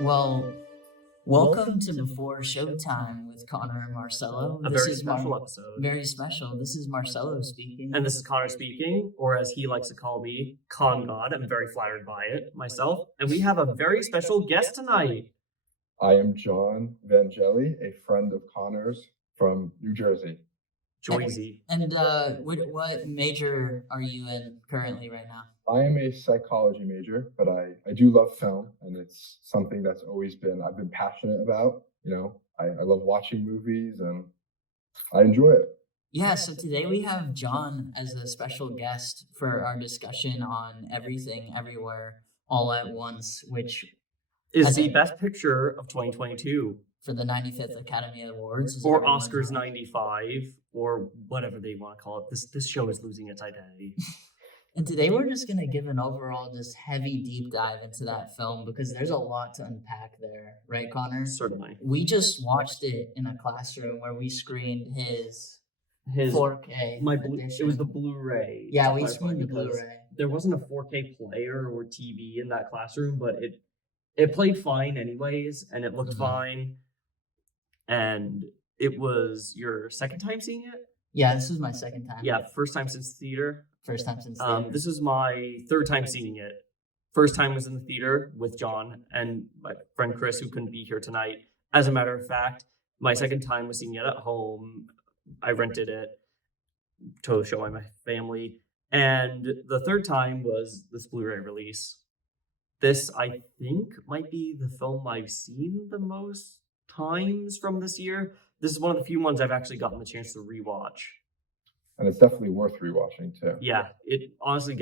Well, welcome to Before Showtime with Connor and Marcelo. A very special episode. Very special. This is Marcelo speaking. And this is Connor speaking, or as he likes to call me, Con God. I'm very flattered by it myself. And we have a very special guest tonight. I am John Vangeli, a friend of Connor's from New Jersey. Joyzy. And what major are you in currently right now? I am a psychology major, but I do love film, and it's something that's always I've been passionate about. You know, I love watching movies, and I enjoy it. Yeah, so today we have John as a special guest for our discussion on Everything, Everywhere, All at Once, which is the best picture of 2022. For the 95th Academy Awards. Or Oscars 95, or whatever they want to call it. This show is losing its identity. And today we're just going to give an overall just heavy deep dive into that film because there's a lot to unpack there. Right, Connor? Certainly. We just watched it in a classroom where we screened his 4K edition. It was the Blu-ray. Yeah, we screened the Blu-ray. There wasn't a 4K player or TV in that classroom, but it played fine anyways, and it looked fine. And it was your second time seeing it? Yeah, this is my second time. Yeah, first time since theater. First time since theater. This is my third time seeing it. First time was in the theater with John and my friend Chris, who couldn't be here tonight. As a matter of fact, my second time was seeing it at home. I rented it to show my family. And the third time was this Blu-ray release. This, I think, might be the film I've seen the most times from this year. This is one of the few ones I've actually gotten the chance to rewatch. And it's definitely worth rewatching too. Yeah, it honestly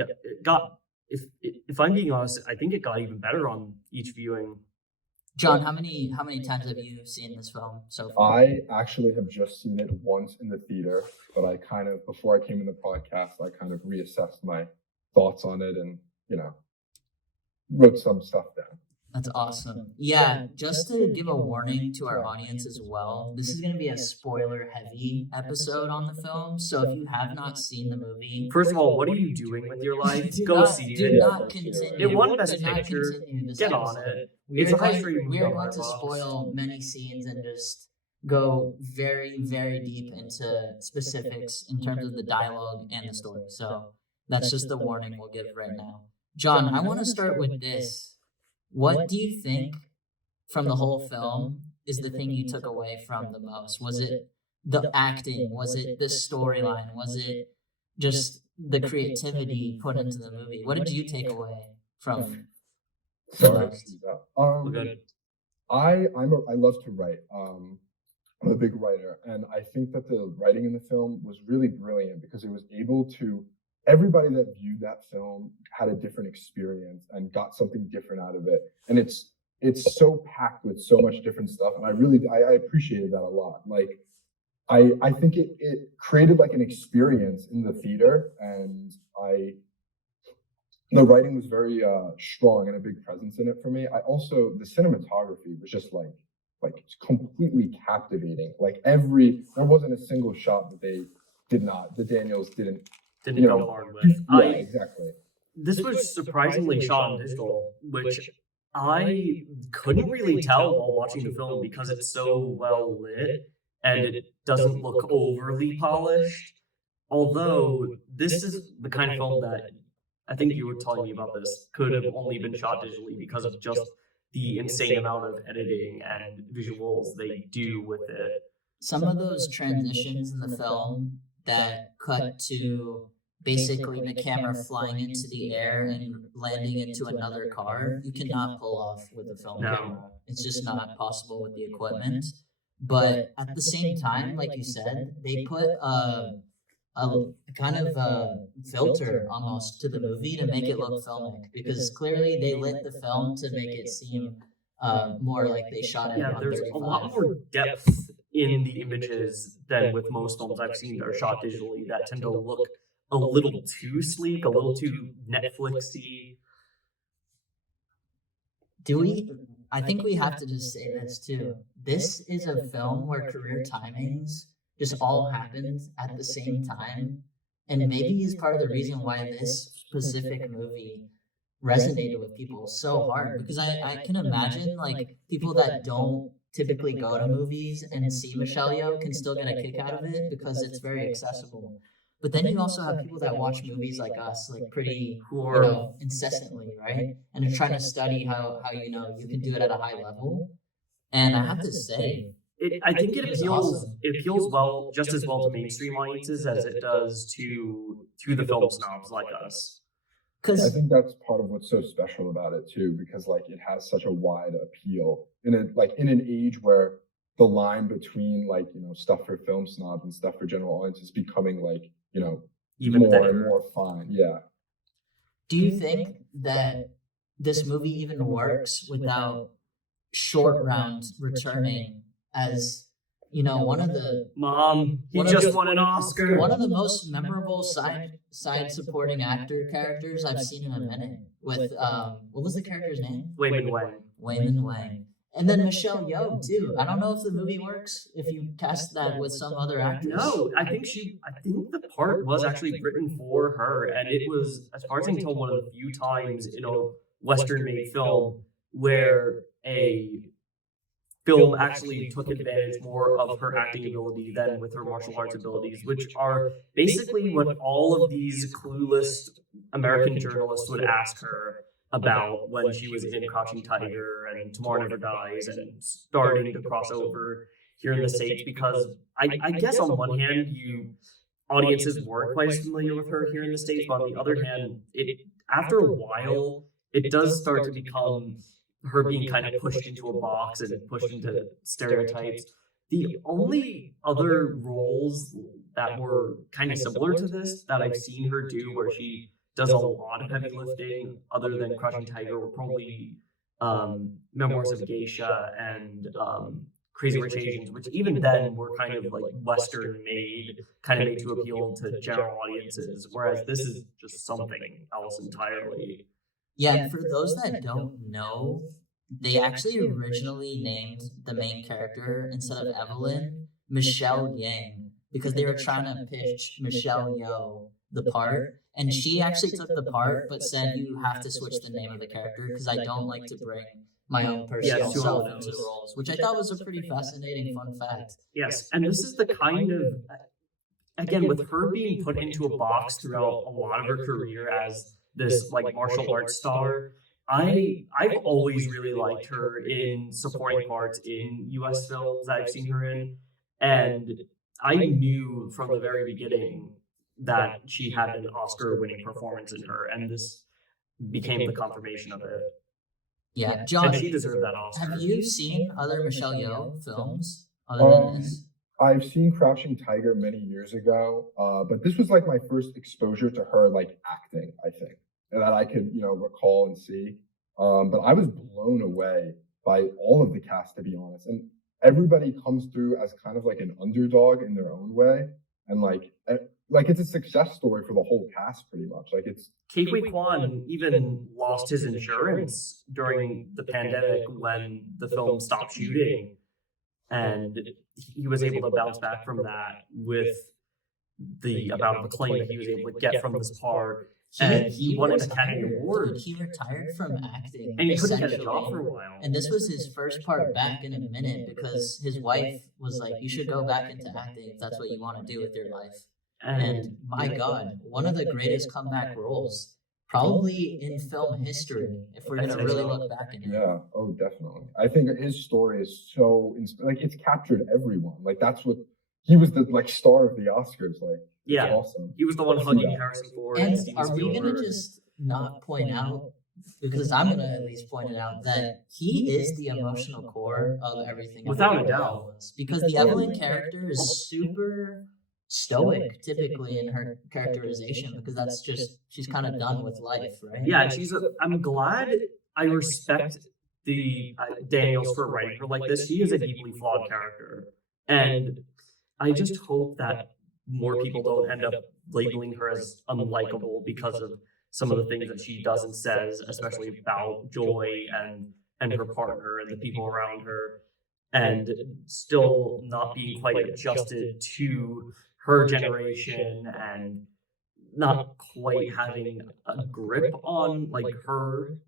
got if I'm being honest, I think it got even better on each viewing. John, how many times have you seen this film so far? I actually have just seen it once in the theater, but I kind of, before I came in the podcast, I kind of reassessed my thoughts on it and, wrote some stuff down. That's awesome. Yeah, just to give a warning to our audience as well, this is going to be a spoiler-heavy episode on the film, so if you have not seen the movie... First of all, what are you doing with your life? Go see it. Do not continue. It won Best Picture. Get on it. It's a high-street movie. We are going to spoil many scenes and just go very, very deep into specifics in terms of the dialogue and the story. So that's just the warning we'll give right now. John, I want to start with this. What do you think from the whole film is the thing you took away from the most? Was it the acting? Was it the storyline? Was it just the creativity put into the movie? What did you take away from the most? I love to write. I'm a big writer, and I think that the writing in the film was really brilliant because it was able to. Everybody that viewed that film had a different experience and got something different out of it. And it's so packed with so much different stuff. And I appreciated that a lot. Like, I think it created like an experience in the theater, and the writing was very strong and a big presence in it for me. The cinematography was just like completely captivating. Like there wasn't a single shot that the Daniels didn't go hard with. Yeah, exactly. This was surprisingly shot on digital, which I couldn't really tell while watching the film because it's so well lit and it doesn't look overly polished. Although this is the kind of film that I think you were telling me about this could have only been shot digitally because of just the insane amount of editing and visuals they do with it. Some of those transitions in the film that cut to basically the camera flying into the air and landing into another car, you cannot pull off with a film camera. It's just not possible with the equipment. But at the same time, like you said, they put a kind of a filter almost to the movie to make it look filmic, because clearly they lit the film to make it seem more like they shot it on 35. There's a lot more depth in the images than with most films I've seen that are shot digitally that tend to look a little too sleek, a little too Netflixy. I think we have to just say this too. This is a film where career timings just all happened at the same time. And maybe is part of the reason why this specific movie resonated with people so hard because I can imagine like people that don't typically go to movies and see Michelle Yeoh can still get a kick out of it because it's very accessible. But then you also have people that watch movies like us, like pretty, Who you are know, incessantly, right? And are trying to study how you know you can do it at a high level. And I have to say, I think it was appeals awesome. it appeals well just as well to mainstream audiences as it does to the film snobs like us. I because think that's part of what's so special about it too, because like it has such a wide appeal in an age where the line between like, you know, stuff for film snobs and stuff for general audience is becoming like, you know, Even more and thicker. more fine. Yeah. do you think that this movie even works without Short Round returning as, you know, one of the Mom, he One of just the- won an Oscar. one of the most memorable side supporting actor characters I've seen in a minute with what was the character's name? Wayman Wang. Wayman Wang. And then Michelle Yeoh too. I don't know if the movie works if you cast that with some other actress. No, I think the part was actually written for her, and it was, as far as I can tell, one of the few times in a Western made film where a film actually took advantage more of her acting ability than with her martial arts abilities, which are basically what all of these clueless American journalists would ask her about when she was in Crouching Tiger and Tomorrow Never Dies and starting to cross over here in the States, because I guess on one hand, audiences weren't quite as familiar with her here in the States, but on the other hand, after a while, it does start to become her being kind of pushed into a box and pushed into stereotypes. The only other roles that were kind of similar to this that I've seen her do, where she does a lot of heavy lifting, other than Crouching Tiger, were probably Memoirs of a Geisha and Crazy Rich Asians, which even then were kind of like Western made, kind of made to appeal to general audiences, whereas this is just something else entirely. Yeah, and for those that don't know, they actually originally named the main character instead of Evelyn Michelle Yang because they were trying to pitch Michelle Yeoh the part, and she actually took the part but said you have to switch the name of the character because I don't like to bring my own personal Yes, self who into knows? roles, which I thought was a pretty fascinating fun fact. Yes, and this is the kind of, again, with her being put into a box throughout a lot of her career as this like martial arts star, I've always really liked her in supporting parts in U.S. films that I've seen her in, and I knew from the very beginning that she had an Oscar-winning performance in her, and this became the confirmation of it. Yeah, John, And she deserved that Oscar. have you seen other Michelle Yeoh films other than this? I've seen Crouching Tiger many years ago, but this was like my first exposure to her like acting, I think, and that I could, you know, recall and see. But I was blown away by all of the cast, to be honest. And everybody comes through as kind of like an underdog in their own way, and like it's a success story for the whole cast, pretty much. Like it's Ke Huy Quan even lost his insurance during the pandemic when the film stopped shooting, and he was able to bounce back from that with the amount of acclaim that he was able to get from this part. And he won an Academy Award. Dude, he retired from acting, And he couldn't get a essentially. job for a while. And this was his first part back in a minute because his wife was like, "You should go back into acting if that's what you want to do with your life." And my God, one of the greatest comeback roles, probably in film history, if we're gonna really look back in it. yeah, oh, definitely. I think his story is so like it's captured everyone. Like that's what he was the like star of the Oscars. Like it's Yeah. awesome. He was the one hugging Harrison Ford and And Steven are we gonna Spielberg. just not point out, because I'm gonna at least point it out, that he is the emotional core of everything. Without a about doubt. Evelyn, because the Evelyn character is super stoic typically in her characterization because that's just she's kind of done with life, right? Yeah, and I'm glad, I respect the Daniels for writing her like this. She is a deeply flawed character, and I just hope that more people don't end up labeling her as unlikable because of some of the things that she does and says, especially about Joy and her partner and the people around her, and still not being quite adjusted to her generation and not quite having a grip on like her.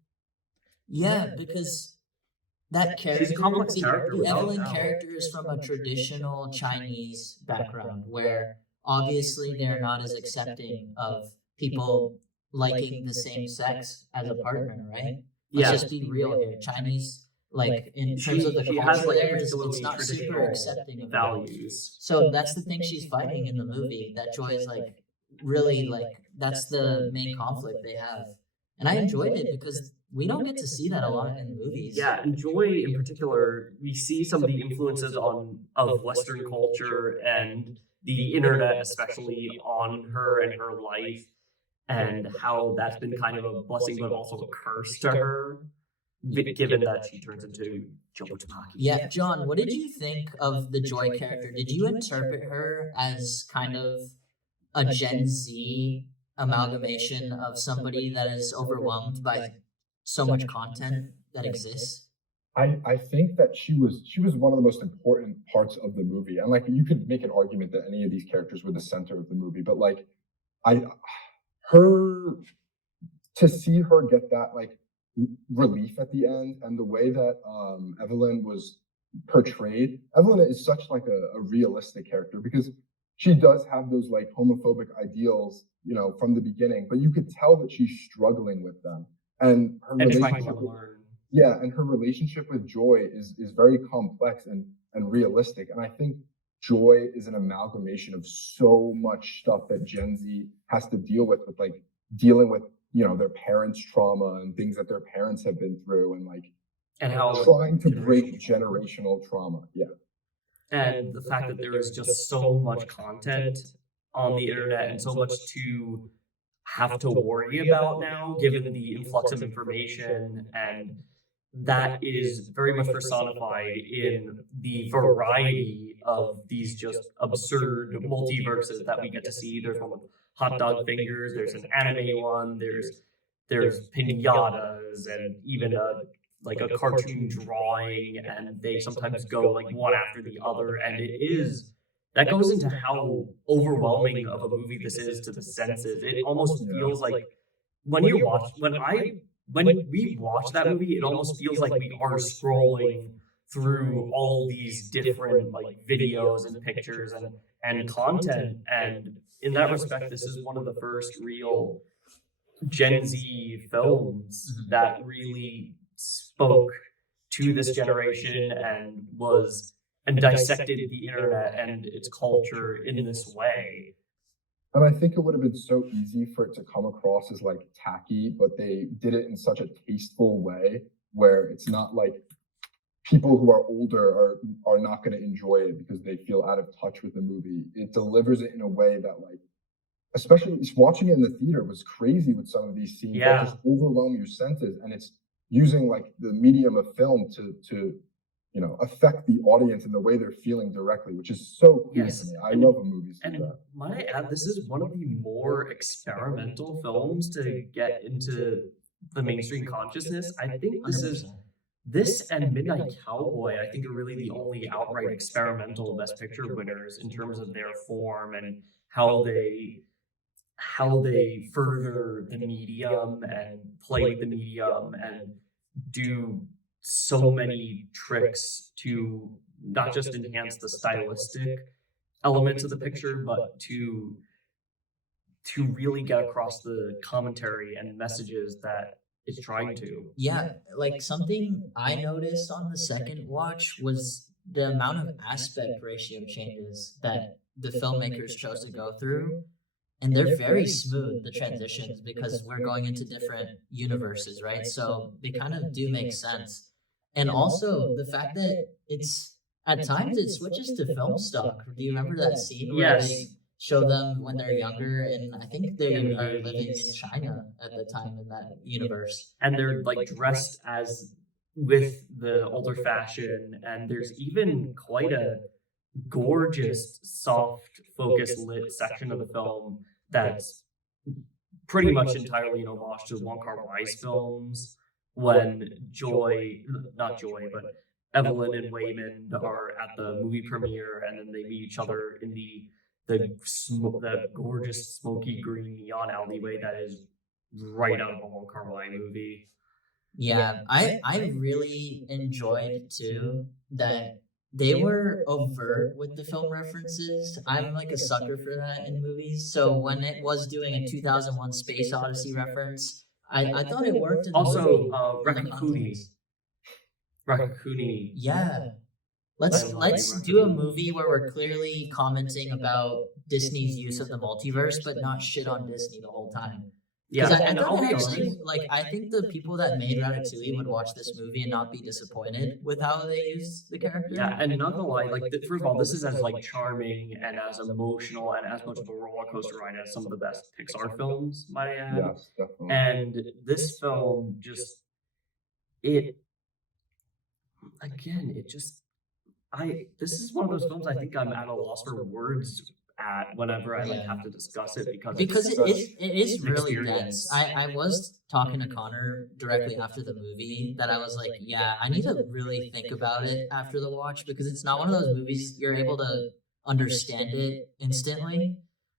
Yeah, because that character, She's a complex character, the without a Evelyn doubt. character is from a traditional Chinese background where obviously they're not as accepting of people liking the same sex as a partner, right? Let's Yeah, just be real here. Chinese, like in terms of the she has culture like there, it's particularly not super traditional accepting of that. values. So that's the thing she's fighting in the movie. That Joy is like really like that's the main conflict they have. And I enjoyed it because we don't get to see that a lot in movies. Yeah, and Joy in particular, we see some of the influences of Western culture and the internet, especially on her and her life, and how that's been kind of a blessing but also a curse to her, given that she turns into Joe Tamaki. Yeah, John, what did you think of the Joy character? Did you interpret her as kind of a Gen Z amalgamation of somebody that is overwhelmed by so much content that exists? I think that she was one of the most important parts of the movie. And like you could make an argument that any of these characters were the center of the movie, but like I her to see her get that like relief at the end and the way that Evelyn was portrayed. Evelyn is such like a realistic character because she does have those like homophobic ideals, you know, from the beginning, but you could tell that she's struggling with them. And her And trying relationship to learn. yeah, and her relationship with Joy is very complex and realistic. And I think Joy is an amalgamation of so much stuff that Gen Z has to deal with like dealing with, you know, their parents' trauma and things that their parents have been through and like And how trying to break generational trauma. Yeah. and the fact that there is just so much content on the internet and so much to have to worry about now, given the influx of information, and that is very much personified in the variety of these just absurd multiverses that we get to see. There's one with hot dog fingers, there's an anime one, there's pinatas, and even a cartoon drawing, and they sometimes go like one after the other, and that goes into how overwhelming of a movie this is to the senses. It almost feels like when we watch that movie, it almost feels like we are scrolling through all these different like videos and pictures and content. And in that respect, this is one of the first real Gen Z films that really spoke to this generation and dissected the internet and its culture in this way. And I think it would have been so easy for it to come across as like tacky, but they did it in such a tasteful way where it's not like people who are older are not going to enjoy it because they feel out of touch with the movie. It delivers it in a way that like, especially watching it in the theater was crazy with some of these scenes that just overwhelm your senses, and it's using like the medium of film to you know affect the audience in the way they're feeling directly, which is so cool to me. I love a movie like that. Might I add, this is one of the more experimental films to get into the mainstream consciousness. I think this and Midnight Cowboy, I think, are really the only outright experimental Best Picture winners in terms of their form and how they further the medium and play with the medium and do so many tricks to not just enhance the stylistic elements of the picture, but to really get across the commentary and messages that it's trying to. Yeah, like something I noticed on the second watch was the amount of aspect ratio changes that the filmmakers chose to go through. And they're very smooth, the transitions, because we're going into different universes, right? So they kind of do make sense. And also the fact that it's at times it switches to film stock. Do you remember that scene where they show them when they're younger, and I think they are living in China at the time in that universe. And they're like dressed as with the older fashion, and there's even quite a gorgeous, soft, focus lit section of the film that's pretty much entirely an homage to Wong Kar-wai's films when but Evelyn and Waymond are at the movie premiere, and then they meet each other in the that gorgeous smoky green neon alleyway that is right out of a Wong Kar-wai movie. Yeah, I really enjoyed too that they were overt with the film references. I'm like a sucker for that in movies. So when it was doing a 2001 Space Odyssey reference, I thought it worked in the Also, movie. Raccoonie. Raccoonie. Yeah. Let's do a movie where we're clearly commenting about Disney's use of the multiverse, but not shit on Disney the whole time. Yeah, I and thought I'll it be actually, honest. like, I think the people that made Ratatouille would watch this movie and not be disappointed with how they used the character. Yeah, and not gonna lie, like first of all, this is as like charming and as emotional and as much of a roller coaster ride as some of the best Pixar films, might I add. Yes, definitely. And this film just it again, it just this is one of those films I think I'm at a loss for words at whenever I like have to discuss it Because it's it is an really experience. dense. I was talking to Connor directly after the movie that I was like, yeah, I need to really think about it after the watch because it's not one of those movies you're able to understand it instantly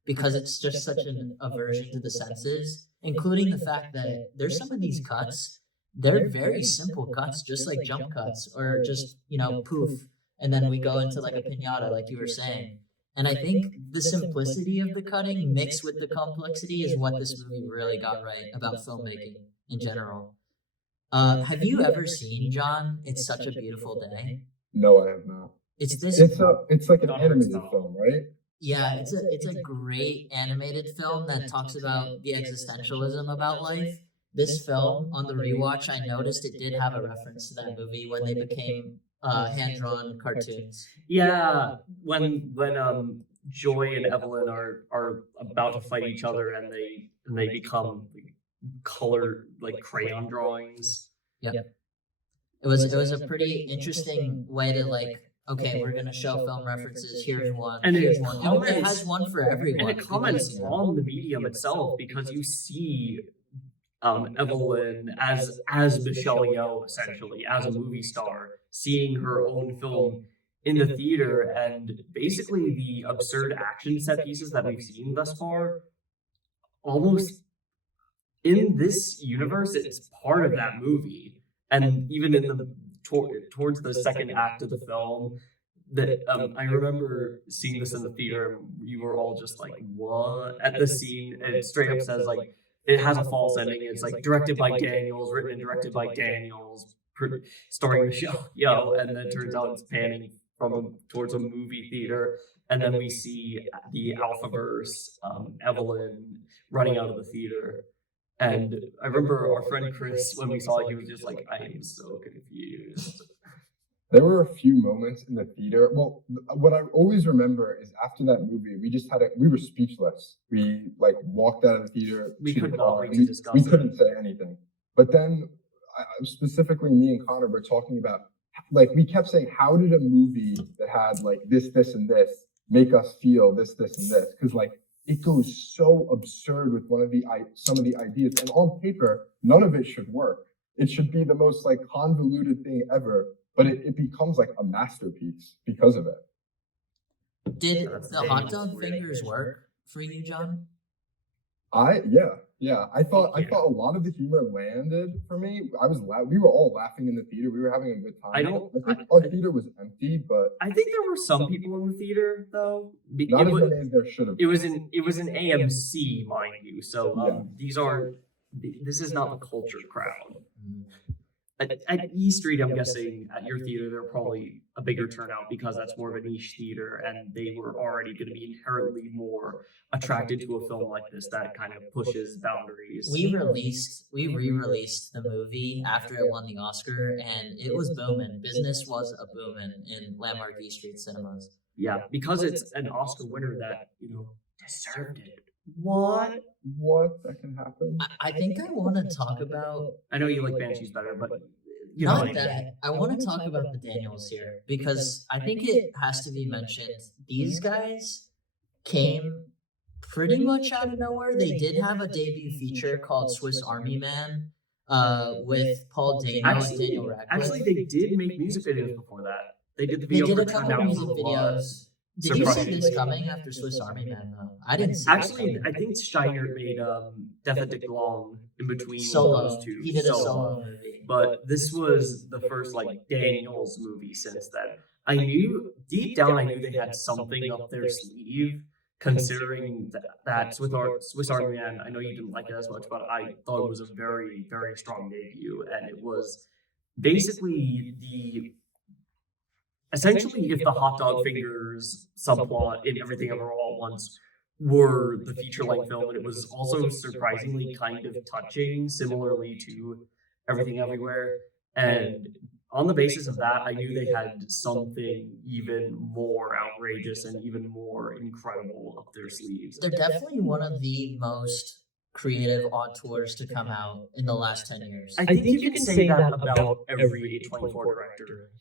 because it's just such an aversion to the senses, including the fact that there's some of these cuts, they're very simple cuts, just like jump cuts or just, poof. And then we go into like a pinata, like you were saying. And I think the simplicity of the cutting mixed with the complexity is what this movie really got right about filmmaking in general. Have you ever seen, John, It's Such a Beautiful Day? No, I have not. It's this. It's like an Not animated style. film, right? Yeah, it's a great animated film that talks about the existentialism about life. This film on the rewatch, I noticed it did have a reference to that movie when they became hand-drawn cartoons. Yeah, when Joy and Evelyn are about to fight each other and they become color like crayon drawings. It was a pretty interesting way to like, okay, we're gonna show film references. Here's one. And here's it one. comments- And it has one for everyone. And it comments on the medium itself because you see Evelyn as Michelle Yeoh essentially as a movie star seeing her own film in the theater and basically the absurd action set pieces that we've seen thus far almost in this universe it's part of that movie and even in the towards the second act of the film that I remember seeing this in the theater and you were all just like what at the scene and it straight up says like it has a false ending. It's like directed by Daniels, written and directed by Daniels, starring Michelle Yeoh, and then it turns out it's panning towards a movie theater, and then we see the Alphaverse, Evelyn running out of the theater. And I remember our friend Chris, when we saw it, he was just like, "I am so confused." There were a few moments in the theater. Well, what I always remember is after that movie, we were speechless. We like walked out of the theater. We to could the not car, wait and to discuss we it. couldn't say anything. But then, specifically, me and Connor were talking about, like, we kept saying, how did a movie that had like this, and this make us feel this, and this? Because like it goes so absurd with some of the ideas, and on paper, none of it should work. It should be the most like convoluted thing ever. But it becomes like a masterpiece because of it. Did the hot dog fingers work for you, John? Yeah. I thought a lot of the humor landed for me. We were all laughing in the theater. We were having a good time. I think our theater was empty, but I think there were some people in the theater though. not as many as there should have. It was an AMC, mind you. So this is not the culture crowd. At E Street, I'm guessing at your theater, there are probably a bigger turnout because that's more of a niche theater, and they were already going to be inherently more attracted to a film like this that kind of pushes boundaries. We re-released the movie after it won the Oscar, and it was booming. Business was a booming in Landmark E Street cinemas. Yeah, because it's an Oscar winner that deserved it. What? That can happen? I think I want to talk about. I know you like Banshees better, but not that. I want to talk about the Daniels here because I think it has to be mentioned. These guys came pretty much out of nowhere. They did have a debut feature called Swiss Army Man with Paul Dano and Daniel Radcliffe. Actually, they did make music videos before that. They did the They video did for a couple Turn Down music for the videos. Did you see surprisingly. this coming after Swiss Army Man though? I didn't see it Actually, coming. I think Steiner made Death at Dick Long in between Solo. those two. He did a solo movie. But this was the first like Daniels movie since then. I knew deep down, I knew they had something up their sleeve, considering that Swiss Army Man. I know you didn't like it as much, but I thought it was a very, very strong debut, and it was basically essentially if the hot dog fingers subplot in Everything Ever All at Once were the feature length film, and it was also surprisingly kind of touching, similarly to Everything Everywhere. And on the basis of that, I knew they had something even more outrageous and even more incredible up their sleeves. They're definitely one of the most creative auteurs to come out in the last 10 years. I think you can say that about every A24 director,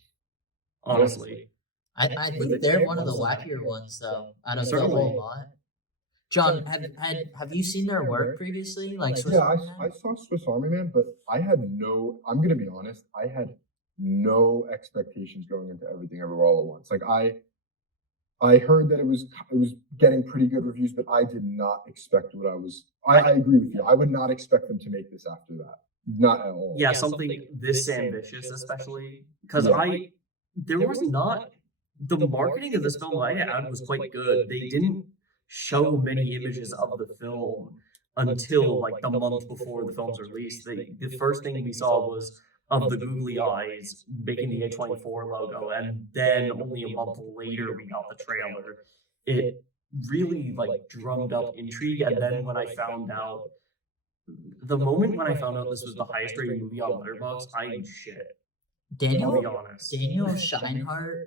honestly. I think they're one of the wackier ones though, out of the Certainly. whole lot. John, have you seen their work previously? Like Swiss Yeah, Army Man? I saw Swiss Army Man, but I'm gonna be honest, I had no expectations going into Everything Everywhere All at Once. Like I heard that it was getting pretty good reviews, but I did not expect what I agree with you. I would not expect them to make this after that. Not at all. Yeah, something this ambitious, especially because Yeah. there was not the marketing of this film I had was quite good. They didn't show many images of the film until like the month before the film's release. The first thing we saw was of the googly eyes making the A24 logo, and then only a month later we got the trailer. It really like drummed up intrigue, and then when I found out the moment when I found out this was the highest rated movie on Letterboxd, I shit. I'll be honest. Daniel Scheinhardt,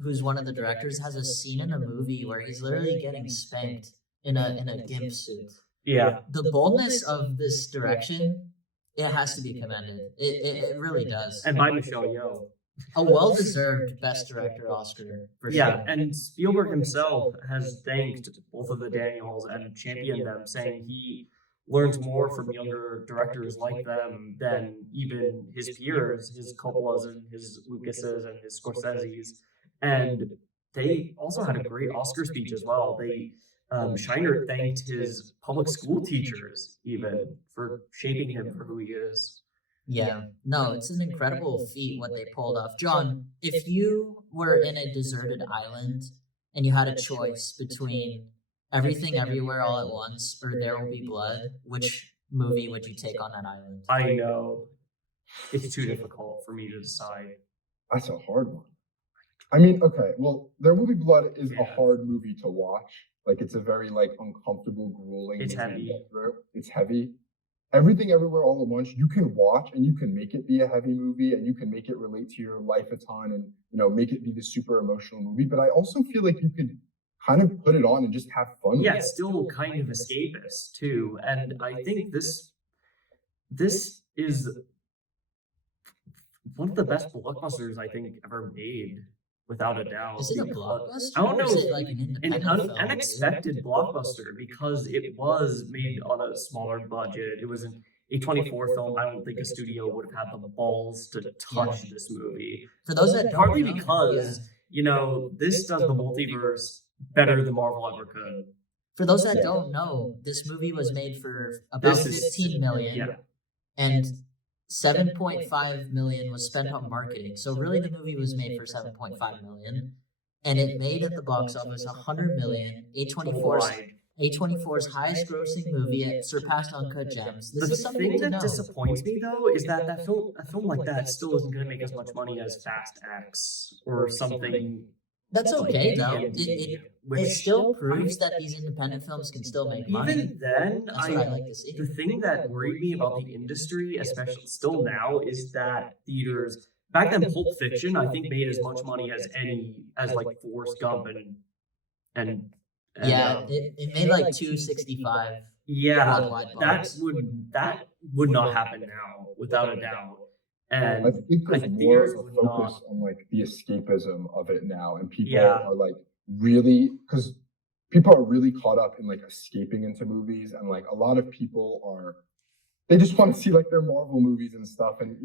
who's one of the directors, has a scene in a movie where he's literally getting spanked in a gimp suit. Yeah. The boldness of this direction, it has to be commended. It really does. And by Michelle Yeoh. A well-deserved Best Director Oscar for Yeah, sure. and Spielberg himself has thanked both of the Daniels and championed them, saying he learns more from younger directors like them than even his peers, his Coppolas and his Lucases and his Scorseses. And they also had a great Oscar speech as well. Shiner thanked his public school teachers even for shaping him for who he is. Yeah, no, it's an incredible feat what they pulled off. John, if you were in a deserted island and you had a choice between Everything Everywhere All at Once or There Will Be Blood, which movie would you take on that island? I know it's too difficult for me to decide. That's a hard one. I mean, okay, well, There Will Be Blood is a Yeah. hard movie to watch. Like it's a very like uncomfortable, grueling. It's movie to heavy. get through. It's heavy. Everything Everywhere All at Once, you can watch and you can make it be a heavy movie and you can make it relate to your life a ton and make it be the super emotional movie. But I also feel like you could kind of put it on and just have fun. Yeah, with it's it. still kind of escapist too, and I think this is one of the best blockbusters I think ever made, without a doubt. Is it a blockbuster? I don't or is know, it like an An independent film? unexpected blockbuster because it was made on a smaller budget. It was an A24 film. I don't think a studio would have had the balls to touch this movie. For those that don't Partly know, because this does the multiverse better than Marvel ever could. For those that don't know, this movie was made for about This is 15 million, Yeah. and 7.5 million was spent on marketing. So really, the movie was made for 7.5 million, and it made at the box office 100 million. A24's highest grossing movie. It surpassed Uncut Gems. This The is something thing to know. that disappoints me though is that a film like that still isn't going to make as much money as Fast X or something. That's okay though. indie, It still proves that these independent films can still make money. even then, That's what I like to see. the thing that worried me about the industry, especially still now, is that theaters back then, Pulp Fiction I think made as much money as like Forrest Gump and Yeah, it made like 265 yeah, worldwide that box. would not happen now without a doubt. And I think there's I more theaters of a would focus not. on like the escapism of it now, and people Yeah. are like really because people are really caught up in like escaping into movies, and like a lot of people they just want to see like their Marvel movies and stuff, and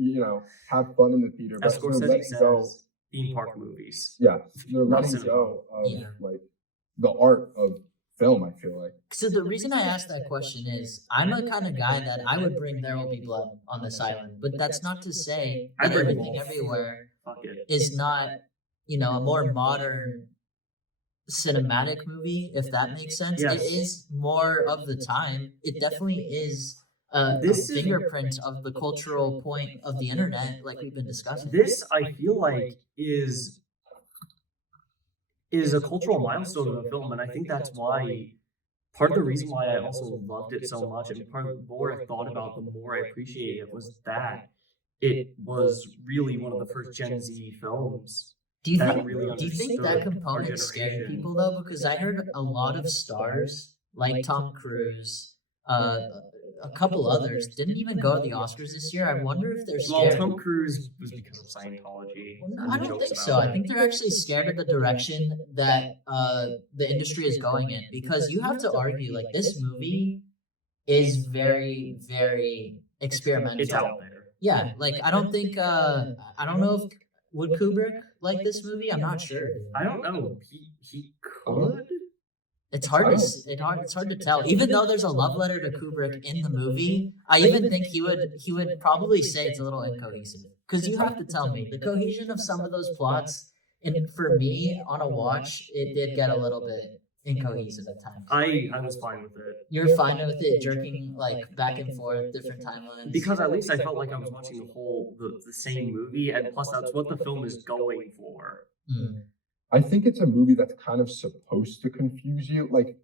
have fun in the theater. As But they're Scorsese letting go. says, theme park movies. Yeah, they're Not letting cinema. go of Yeah. like the art of film. I feel like. So the reason I asked that question is I'm a kind of guy that I would bring There Will Be Blood on this island, but that's not to say I that bring Everything both. Everywhere Fuck it. is not, a more modern cinematic movie, if that makes sense. Yes. It is more of the time. It definitely is This a is- fingerprint of the cultural point of the internet, like we've been discussing. This, I feel like, is a cultural milestone of the film, and I think that's why part of the reason why I also loved it so much, and part of the more I thought about, the more I appreciated it, was that it was really one of the first Gen Z films. Do you that think? really Do you think that understood our component scared generation. people though? Because I heard a lot of stars like Tom Cruise, a couple others didn't even go to the Oscars this year. I wonder if they're Well, scared. Tom Cruise was because of Scientology. Well, no, and I the don't jokes think about so. I it. think they're actually scared of the direction that the industry is going in, because you have to argue like this movie is very, very experimental. It's out there. Yeah, like I don't think I don't know if would Kubrick like this movie. I'm not sure. I don't know. He could. It's hard to it's hard to tell. Even though there's a love letter to Kubrick in the movie, I even think he would probably say it's a little incohesive. Because you have to tell me the cohesion of some of those plots, and for me on a watch, it did get a little bit incohesive at times. I was fine with it. You're fine with it jerking like back and forth, different timelines. Because at least I felt like I was watching the same movie, and plus that's what the film is going for. Mm. I think it's a movie that's kind of supposed to confuse you. Like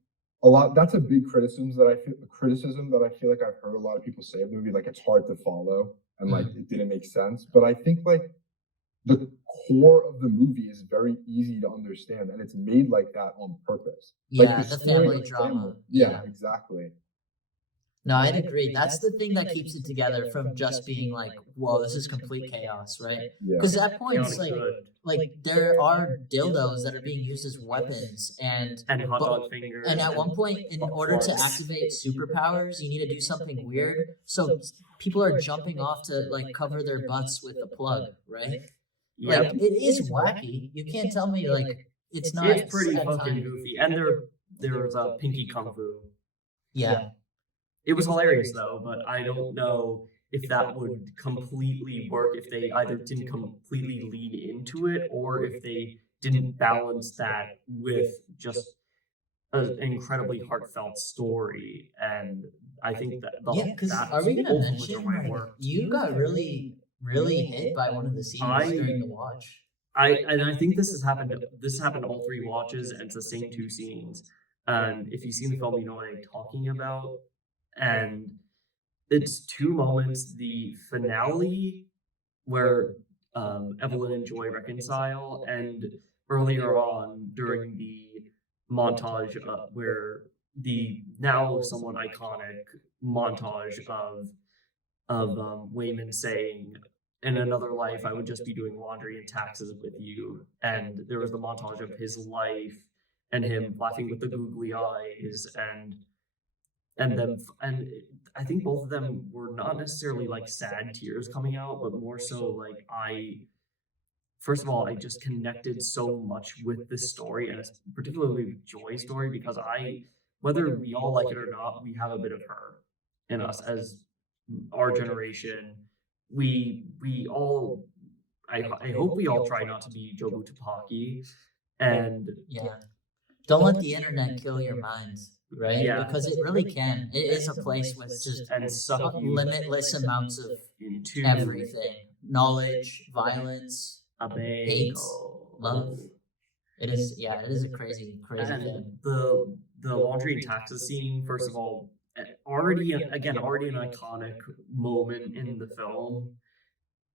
a lot, that's a big criticism that I feel like I've heard a lot of people say of the movie. Like it's hard to follow and like it didn't make sense. But I think like the core of the movie is very easy to understand, and it's made like that on purpose. Yeah, Like the story family of drama. Yeah, exactly. No, I'd agree. That's the thing that keeps it together from just being like, whoa, this is complete chaos, right? Yeah. Because at points, Chaotic good. like there are dildos that are being used as weapons, and hot dog fingers. and at one point, in order to plugs. activate superpowers, you need to do something weird. So people are jumping off to like cover their butts with a plug, right? Yeah, Like it is wacky. You can't tell me like it's not. it's pretty at fucking times. goofy. And there was a pinky kung fu. Yeah. It was hilarious though, but I don't know if that would completely work if they either didn't completely lean into it or if they didn't balance that with just an incredibly heartfelt story. And I think that Yeah, because are we gonna mention like, you got really hit by one of the scenes during the watch? I think this has happened. This happened all three watches, and it's the same two scenes. And if you've seen the film, you know what I'm talking about. And it's two moments: the finale, where Evelyn and Joy reconcile, and earlier on during the montage where the now somewhat iconic montage of Wayman saying, "In another life, I would just be doing laundry and taxes with you." And there was the montage of his life and him laughing with the googly eyes, and I think both of them were not necessarily like sad tears coming out, but more so like first of all, I just connected so much with this story, and particularly with Joy's story, because whether we all like it or not, we have a bit of her in us as our generation. We all, I hope we all try not to be Jobu Tupaki, and Yeah. Don't let the internet kill your minds, right? Yeah. Because it really can. It is a place with just and suck you limitless amounts of into everything. Knowledge, violence, a hate, bagel. love. It is it is a crazy And thing. the laundry and taxes scene, first of all, already an iconic moment in the film,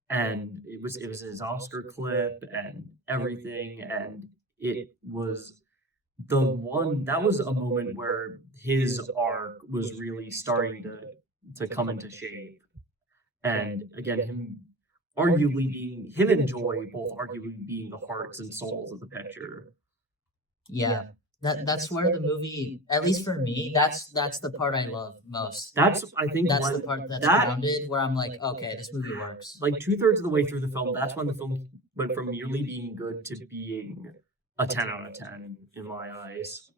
and it was his Oscar clip and everything, and it was that was a moment where his arc was really starting to come into shape, and again him and Joy both arguably being the hearts and souls of the picture. Yeah. That's where the movie, at least for me, that's the part I love most. That's I think That's when the part that's that- grounded, where I'm like, okay, this movie works. like 2/3 of the way through the film, that's when the film went from merely being good to being a 10 out of 10 in my eyes.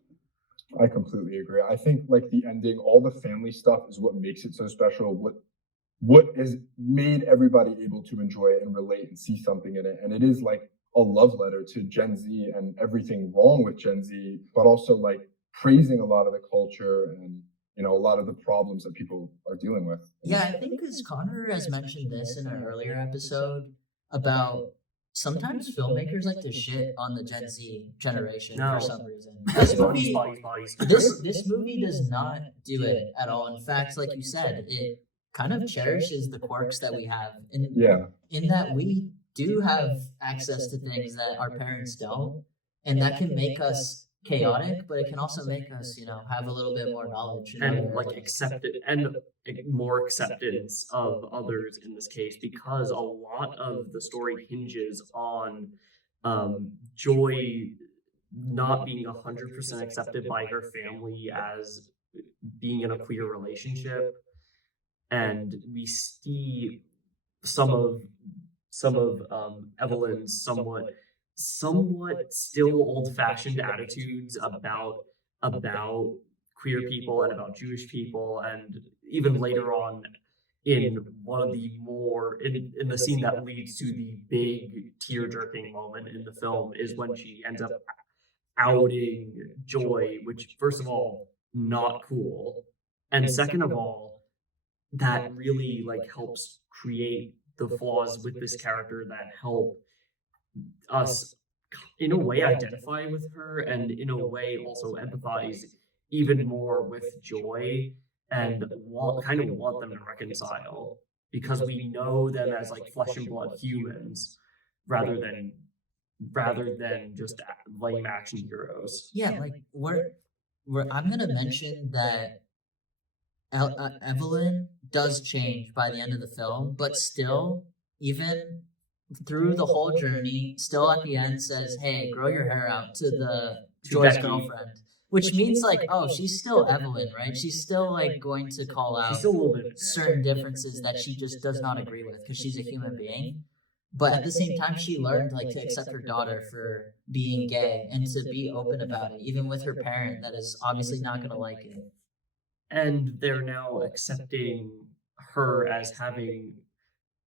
I completely agree. I think like the ending, all the family stuff is what makes it so special. What has made everybody able to enjoy it and relate and see something in it. And it is like a love letter to Gen Z and everything wrong with Gen Z, but also like praising a lot of the culture and a lot of the problems that people are dealing with. Yeah, I think because Connor has mentioned this in an earlier episode about sometimes filmmakers like to shit on the Gen Z generation No. for some reason. This movie, Bodies. this movie does not do it at all. In fact, like you said, it kind of cherishes the quirks that we have, Yeah. in that we do have access to things that our parents don't, and that can make us chaotic, but it can also make us, have a little bit more knowledge And like accepted and more acceptance of others in this case, because a lot of the story hinges on Joy not being 100% accepted by her family as being in a queer relationship, and we see some of Evelyn's somewhat still old-fashioned attitudes about queer people and about Jewish people, and even later on in one of the more in the scene that leads to the big tear-jerking moment in the film is when she ends up outing Joy, which first of all, not cool, and second of all, that really like helps create the flaws with this character that help us in a way identify with her, and in a way also empathize even more with Joy, and want them to reconcile, because we know them as like flesh and blood humans rather than just lame action heroes. Yeah, like I'm gonna mention that Evelyn does change by the end of the film, but still, even through the whole journey, still at the end says, "Hey, grow your hair out" to Joy's Becky. girlfriend, which means like, oh, she's still Evelyn, right? She's still like going to call She's out still a little bit certain differences that she just does not agree with because she's a human being. But at the same time, she learned like to accept her daughter for being gay and to be open about it, even with her parent that is obviously not going to like it. And they're now accepting her as having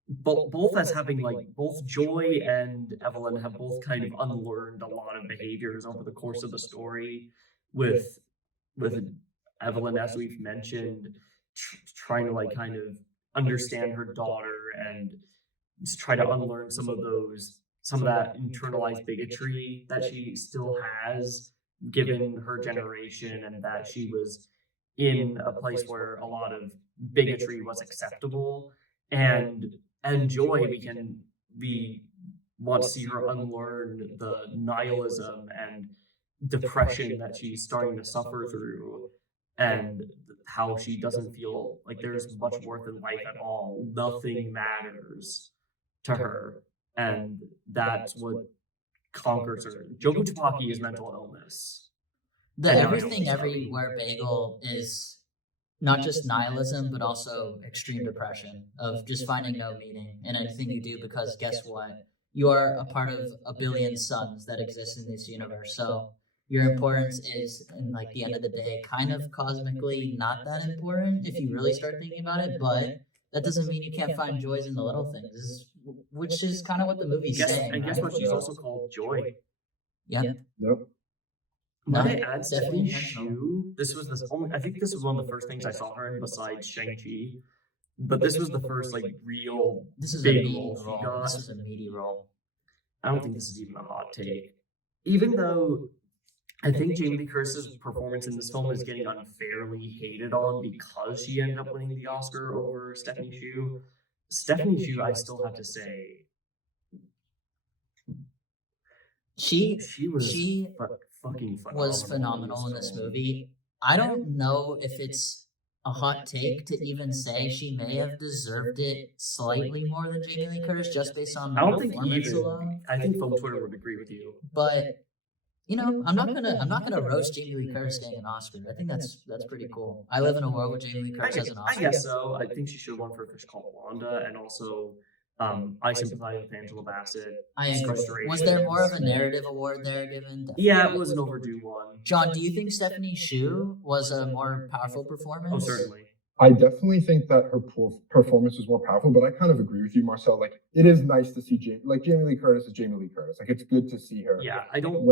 both as having like both Joy and Evelyn have both kind of unlearned a lot of behaviors over the course of the story, with Evelyn, as we've mentioned, trying to like kind of understand her daughter and try to unlearn some of that internalized bigotry that she still has given her generation, and that she was in a place where a lot of bigotry was acceptable. And Joy, we want to see her unlearn the nihilism and depression that she's starting to suffer through, and how she doesn't feel like there's much worth in life at all. Nothing matters to her, and that's what conquers her. Jobu Tupaki is mental illness. The everything everywhere bagel is not just nihilism, but also extreme depression of just finding no meaning in anything you do, because guess what? You are a part of a billion suns that exist in this universe. So your importance is, in like the end of the day, kind of cosmically not that important if you really start thinking about it. But that doesn't mean you can't find joys in the little things, which is kind of what the movie's saying. And guess what? She's also called Joy. Yeah. Yep. Might I add, Stephanie Shu? I think this was one of the first things I saw her in besides Shang-Chi. But this was the first like real big role she got. This was a meaty role. I don't think this is even a hot take. Even though I think Jamie Lee Curtis's performance in this film is getting unfairly hated on because she ended up winning the Oscar over Stephanie Shu. Stephanie Shu, I still have to say, she was phenomenal in this movie. I don't know if it's a hot take to even say she may have deserved it slightly more than Jamie Lee Curtis just based on the performance alone. I think film Twitter would agree with you. But I'm not gonna roast Jamie Lee Curtis getting an Oscar. I think that's pretty cool. I live in a world where Jamie Lee Curtis has an Oscar. I guess so. I think she should have won for a Fish Called Wanda, and also I sympathize with Angela Bassett. I agree. Was there more of a narrative award there given? Yeah, it was an overdue one. John, do you think Stephanie Hsu was a more powerful performance? Oh, certainly. I definitely think that her performance was more powerful, but I kind of agree with you, Marcel. Like, it is nice to see Jamie Lee Curtis is Jamie Lee Curtis. Like, it's good to see her. Yeah, I don't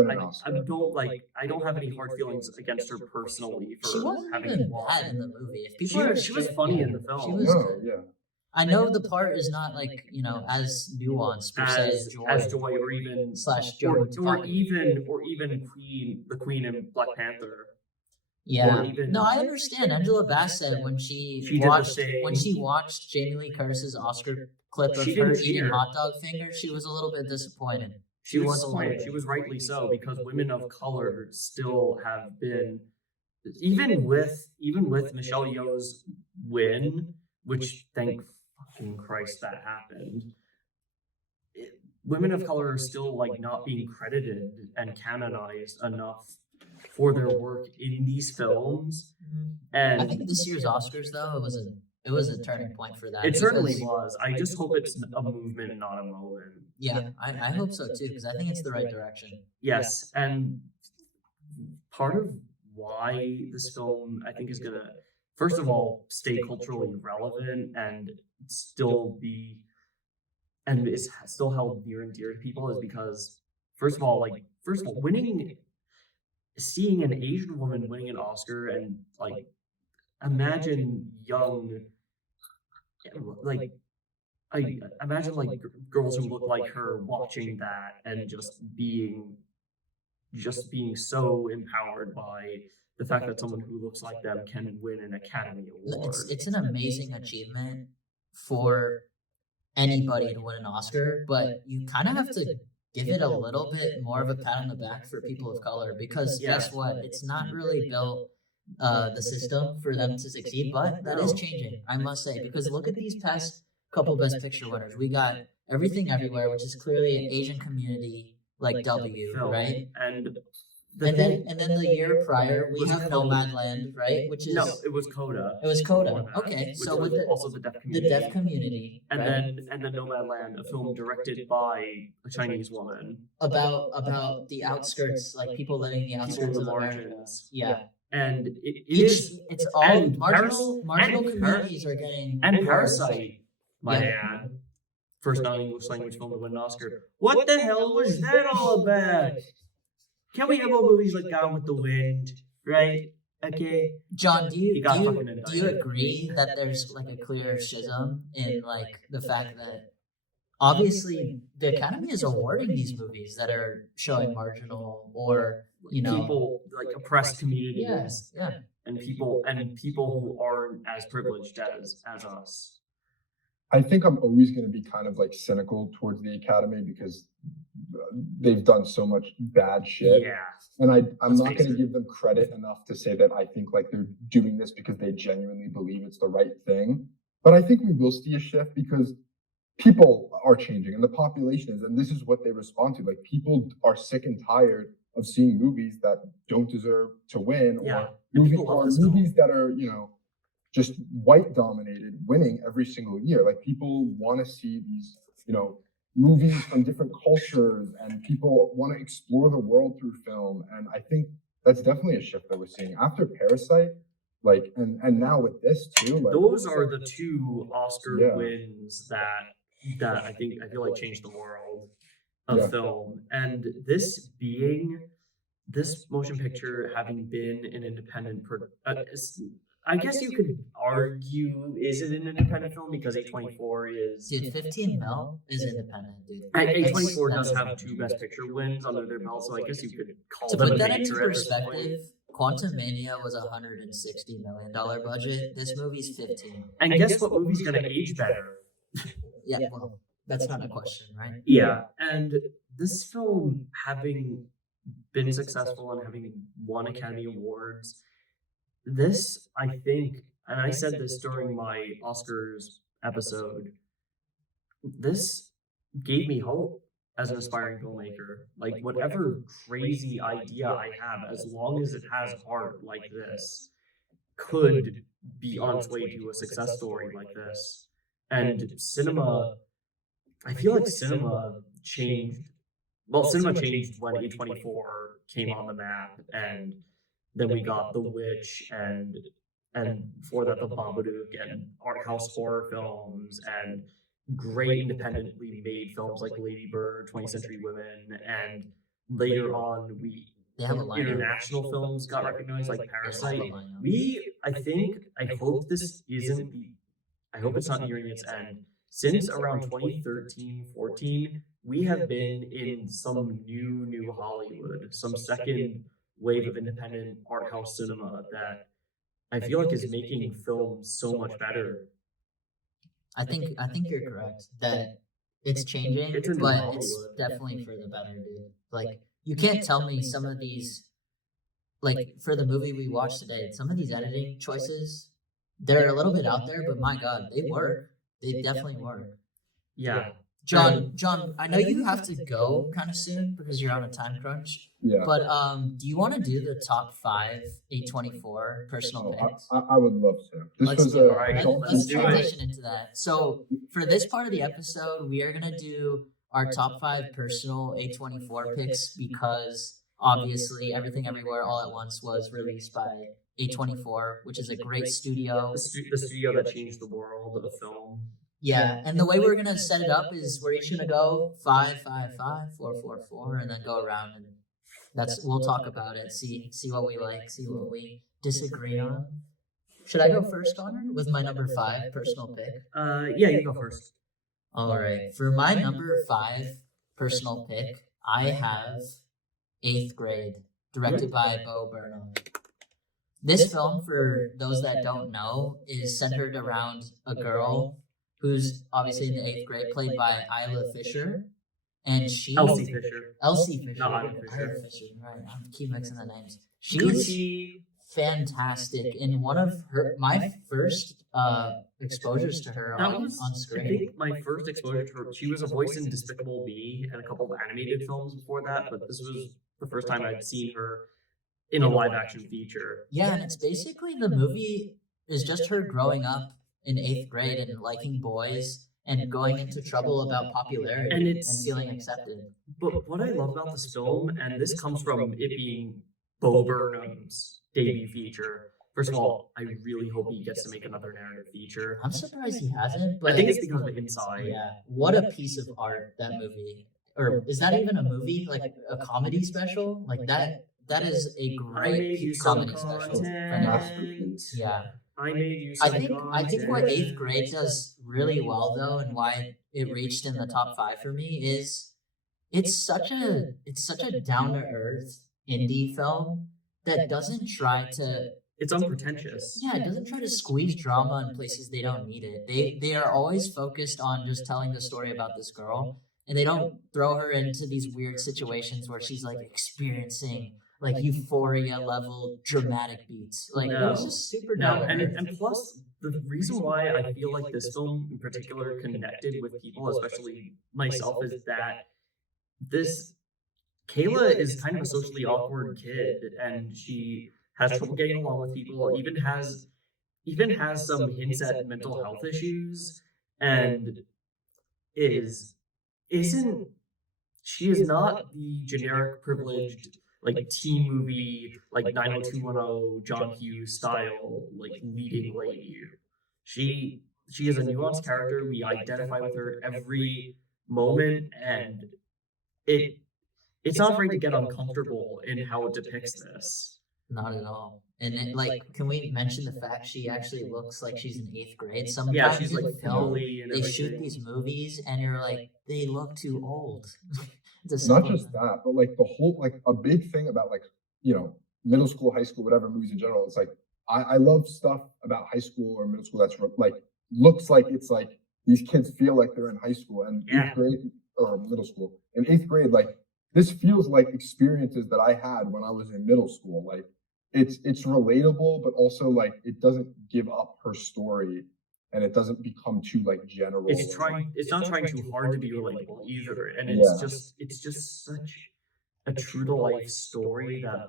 have any hard feelings against her personally for She wasn't having even won. bad in the movie. If people She was funny in the film. She was No, good. yeah. I know the part is not like, as nuanced per se as Joy, or even slash Joy, or even the Queen in Black Panther. Yeah. Or even, No, I understand. Angela Bassett when she did watched the same. when she watched Jamie Lee Curtis's Oscar clip of She her didn't eating cheer. hot dog fingers, she was a little bit disappointed. She was was a little disappointed. bit. She was rightly so, because women of color still have been, even with Michelle Yeoh's win, which thank fucking Christ that happened. Women of color are still like not being credited and canonized enough for their work in these films. And I think this year's Oscars though it was a turning point for that. it certainly because- was. I just hope it's a movement, not a moment. Yeah, I hope so too, because I think it's the right direction. Yes, and part of why this film, I think, is gonna, first of all, stay culturally relevant and still be, and is still held near and dear to people, is because, first of all, seeing an Asian woman winning an Oscar, and like, imagine young, like, I imagine like girls who look like her watching that and just being so empowered by the fact that someone who looks like them can win an Academy Award. It's an amazing achievement for anybody to win an Oscar, but you kind of have to give it a little bit more of a pat on the back for people of color, because guess what? It's not really built the system for them to succeed, but that is changing, I must say, because look at these past couple Best Picture winners. We got Everything Everywhere, which is clearly an Asian community like W, film. right? And then the year prior we have Nomadland, right? Which is no, it was Coda. It was before Coda. that, Okay, which so was with also the deaf the community. deaf community, And right? then Nomadland, a film directed by a Chinese woman. about the outskirts, like people living in the People in outskirts the of America. margins. Yeah, And it's all and marginal and communities are getting and awards. Parasite, my Yeah. ad. First non-English language film to win an Oscar. What the hell was that all about? Can we have more movies like Gone with the Wind, right? Okay. John, do He you got do fucking you, indicted. do you agree that there's like a clear schism in like the fact that obviously the Academy is awarding these movies that are showing marginal or People like oppressed communities, yes, yeah. and people who aren't as privileged as us. I think I'm always going to be kind of like cynical towards the Academy because they've done so much bad shit. Yeah. And I'm Let's not face going to it. give them credit enough to say that I think like they're doing this because they genuinely believe it's the right thing. But I think we will see a shift because people are changing and the population is, and this is what they respond to. Like, people are sick and tired of seeing movies that don't deserve to win, Yeah. or movies People love this film. that are, just white dominated winning every single year. Like, people want to see these, movies from different cultures, and people want to explore the world through film. And I think that's definitely a shift that we're seeing after Parasite, like, and now with this too. Like, Those are the two Oscar Yeah. wins that I feel like changed the world of Yeah. film. And this motion picture having been an independent I guess you could argue, is it an independent film because A24 is... Dude, 15 mil is independent, dude. A24 does That's- have 2 Best Picture wins under their belt, so I guess you could call To them put a that into major at this point. perspective, Quantum Mania was $160 million budget. This movie's 15. And guess what movie's gonna age better? Yeah, well, that's not a question, right? Yeah, and this film, having been successful and having won Academy Awards, this, I think, and I said this during my Oscars episode, this gave me hope as an aspiring filmmaker. Like, whatever crazy idea I have, as long as it has heart like this, could be on its way to a success story like this. And cinema I feel like cinema changed. Well, cinema changed when A24 came on the map, and then we got The Witch, and before that The Babadook, and art house horror films, and great independently made films like Lady Bird, 20th Century Women, and later on They have a lineup. international films got recognized like They have a Parasite. lineup. I hope this isn't I hope it's not nearing its end. Since around 2013, 14, we have been in some new Hollywood, some second wave of independent art house cinema that I feel like is making films so much better. I think you're correct that it's changing, It's a new but Hollywood. it's definitely for the better, dude. Like you can't tell me some of these, like for the movie we watched today, some of these editing choices, they're a little bit out there, but my God, they work. They definitely work. Yeah. John, I know you have to go kind of soon because you're on a time crunch. Yeah. But do you want to do the top 5 A24 personal Oh, picks? I would love to. This Let's was do it. a Alright, don't Let's do it. transition into that. So for this part of the episode, we are gonna do our top 5 personal A24 picks because obviously Everything Everywhere All at Once was released by A24, which is a great studio. The studio that changed the world of film. Yeah, and the way we're gonna set it up is we're each gonna go 5, 5, 5, 4, 4, 4, and then go around and we'll talk about it. See what we like, see what we disagree on. Should I go first, Connor, with my number 5 personal pick? Yeah, you go first. All right, for my number 5 personal pick, I have 8th Grade, directed by Bo Burnham. This film, for those that don't know, is centered around a girl who's obviously in the 8th grade, played by Isla Fisher, and she Elsie Fisher. Elsie Fisher, Not Isla Fisher. Isla Fisher, right? I keep mixing the names. She's Gucci. fantastic in one of my first exposures to her That on was, I screen. think, my first exposure to her. She was a voice in Despicable Me and a couple of animated films before that, but this was the first time I'd seen her in a live action feature. Yeah, and it's basically the movie is just her growing up in 8th grade and liking boys and going into trouble about popularity and feeling accepted. But what I love about this film, and this comes from it being Bo Burnham's debut feature. First of all, I really hope he gets to make another narrative feature. I'm surprised he hasn't, but I think it's because of Inside. yeah, what a piece of art that movie. Or is that even a movie? Like a comedy special? Like that is a I made you great some comedy special. content. Yeah. I made you I some think what content. 8th grade does really well though, and why it reached in the top 5 for me is it's such a down to earth indie film that doesn't try to It's unpretentious. it doesn't try to squeeze drama in places they don't need it. They are always focused on just telling the story about this girl, and they don't throw her into these weird situations where she's like experiencing like euphoria level dramatic beats. Like it was just super No, down to earth. and plus the reason why I feel like this film in particular connected with people, especially myself, is that this Kayla is kind of a socially awkward kid, and she has trouble getting along with people. Even has some hints at mental health issues, and isn't she is not the generic privileged like teen movie like 90210 John Hughes style like leading lady. She is a nuanced character. We identify with her every moment, and it's not afraid to get uncomfortable in how it depicts this. Not at all. And like, can we mention the fact she actually looks like she's in 8th grade? Sometimes Yeah, she's in like film, fully and they shoot everything. these movies, and you're like, they look too old. It's Not simple just as that, but like the whole like a big thing about like middle school, high school, whatever movies in general. It's like I love stuff about high school or middle school that's like looks like it's like these kids feel like they're in high school and Yeah. 8th grade or middle school. In 8th grade, like this feels like experiences that I had when I was in middle school. Like it's relatable, but also like it doesn't give up her story and it doesn't become too like general. It's not trying too hard to be relatable either, and Yeah. it's just such a true to life story that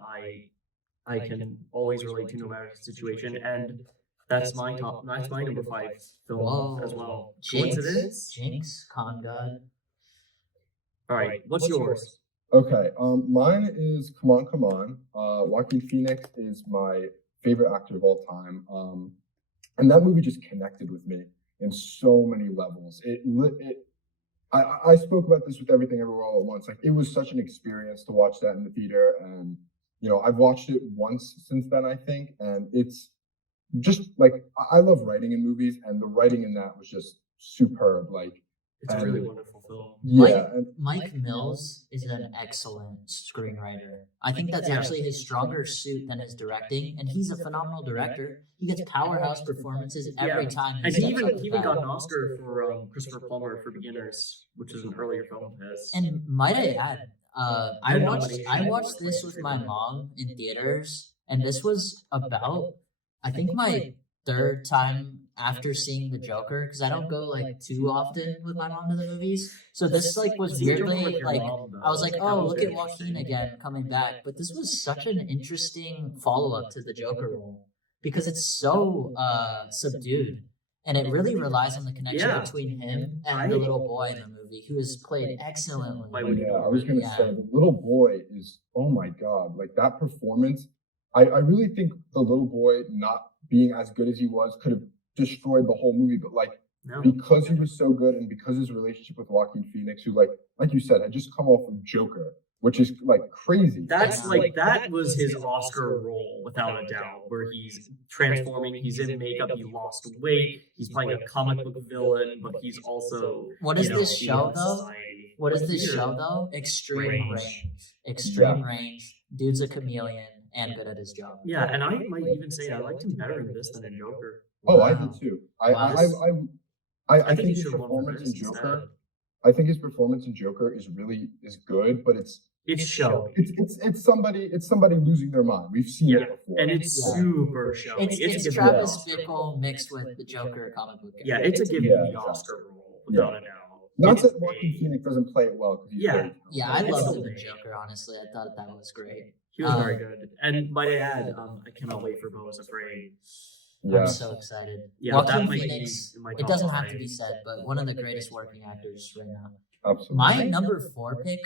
I can always relate to no matter the situation. And That's my top. That's my number 5 film Whoa. as well. Jinx. Coincidence? Jinx, con god. All right, what's yours? Okay, mine is Come On, Come On. Joaquin Phoenix is my favorite actor of all time. And that movie just connected with me in so many levels. I spoke about this with Everything Everywhere All at Once. Like, it was such an experience to watch that in the theater, and I've watched it once since then, I think, and it's just like I love writing in movies, and the writing in that was just superb. Like, It's a really wonderful film. yeah, Mike Mills is an excellent screenwriter. I think that's Yeah. actually his stronger suit than his directing, and he's a phenomenal director. He gets powerhouse performances every Yeah. time. And steps he on even the he even got pad. an Oscar for Christopher Plummer for Beginners, which is an earlier film of his. And might I add, I Yeah, watched this with my mom in theaters, and this was about, I think, my third time after seeing the Joker, because I don't go like too often with my mom to the movies. So this like was Seeing Joker weirdly with your like mom, though, I was like, that oh, was look at interesting. Joaquin again coming back. But this was such an interesting follow up to the Joker role because it's so subdued. And it really relies on the connection Yeah. between him and the little boy in the movie, who is played excellently. By Woody yeah. I Norman. was gonna Yeah. say the little boy is, oh my god, like that performance. I really think the little boy not being as good as he was could have destroyed the whole movie, but like No. because he was so good and because his relationship with Joaquin Phoenix, who like you said, had just come off of Joker, which is like crazy. That's Yeah. like that was his Oscar role without a doubt, where he's transforming, he's in makeup, he lost weight, he's playing a comic book villain, but he's also What is this being show in though? society. What is But this here- show though? Extreme Range. range. Extreme range. Dude's a chameleon and good at his job. Yeah, and I might even say I liked him better in this than in Joker. Oh, I Wow. did too. Wow. I think think he his should have won for performance in this Joker. instead. I think his performance in Joker is good, but It's showy. it's somebody losing their mind. We've seen Yeah, it before. and it's Yeah. super showy. It's a give Travis me the Oscar. Bickle mixed with the Joker comic book character. Yeah, it's a give me Yeah, the exactly. Oscar role, without a doubt. Not It's that Joaquin a- Phoenix doesn't play it well because he's Yeah. very talented. Yeah, I It's loved still him in big. Joker, honestly. I thought that was great. He was very Um, good. And might I add, I cannot wait for Bo is Afraid. Yeah. I'm so excited. Yeah, that Joaquin might Phoenix, be in my it top doesn't have five. to be said, but one of the greatest working actors right now. Absolutely. My number 4 pick,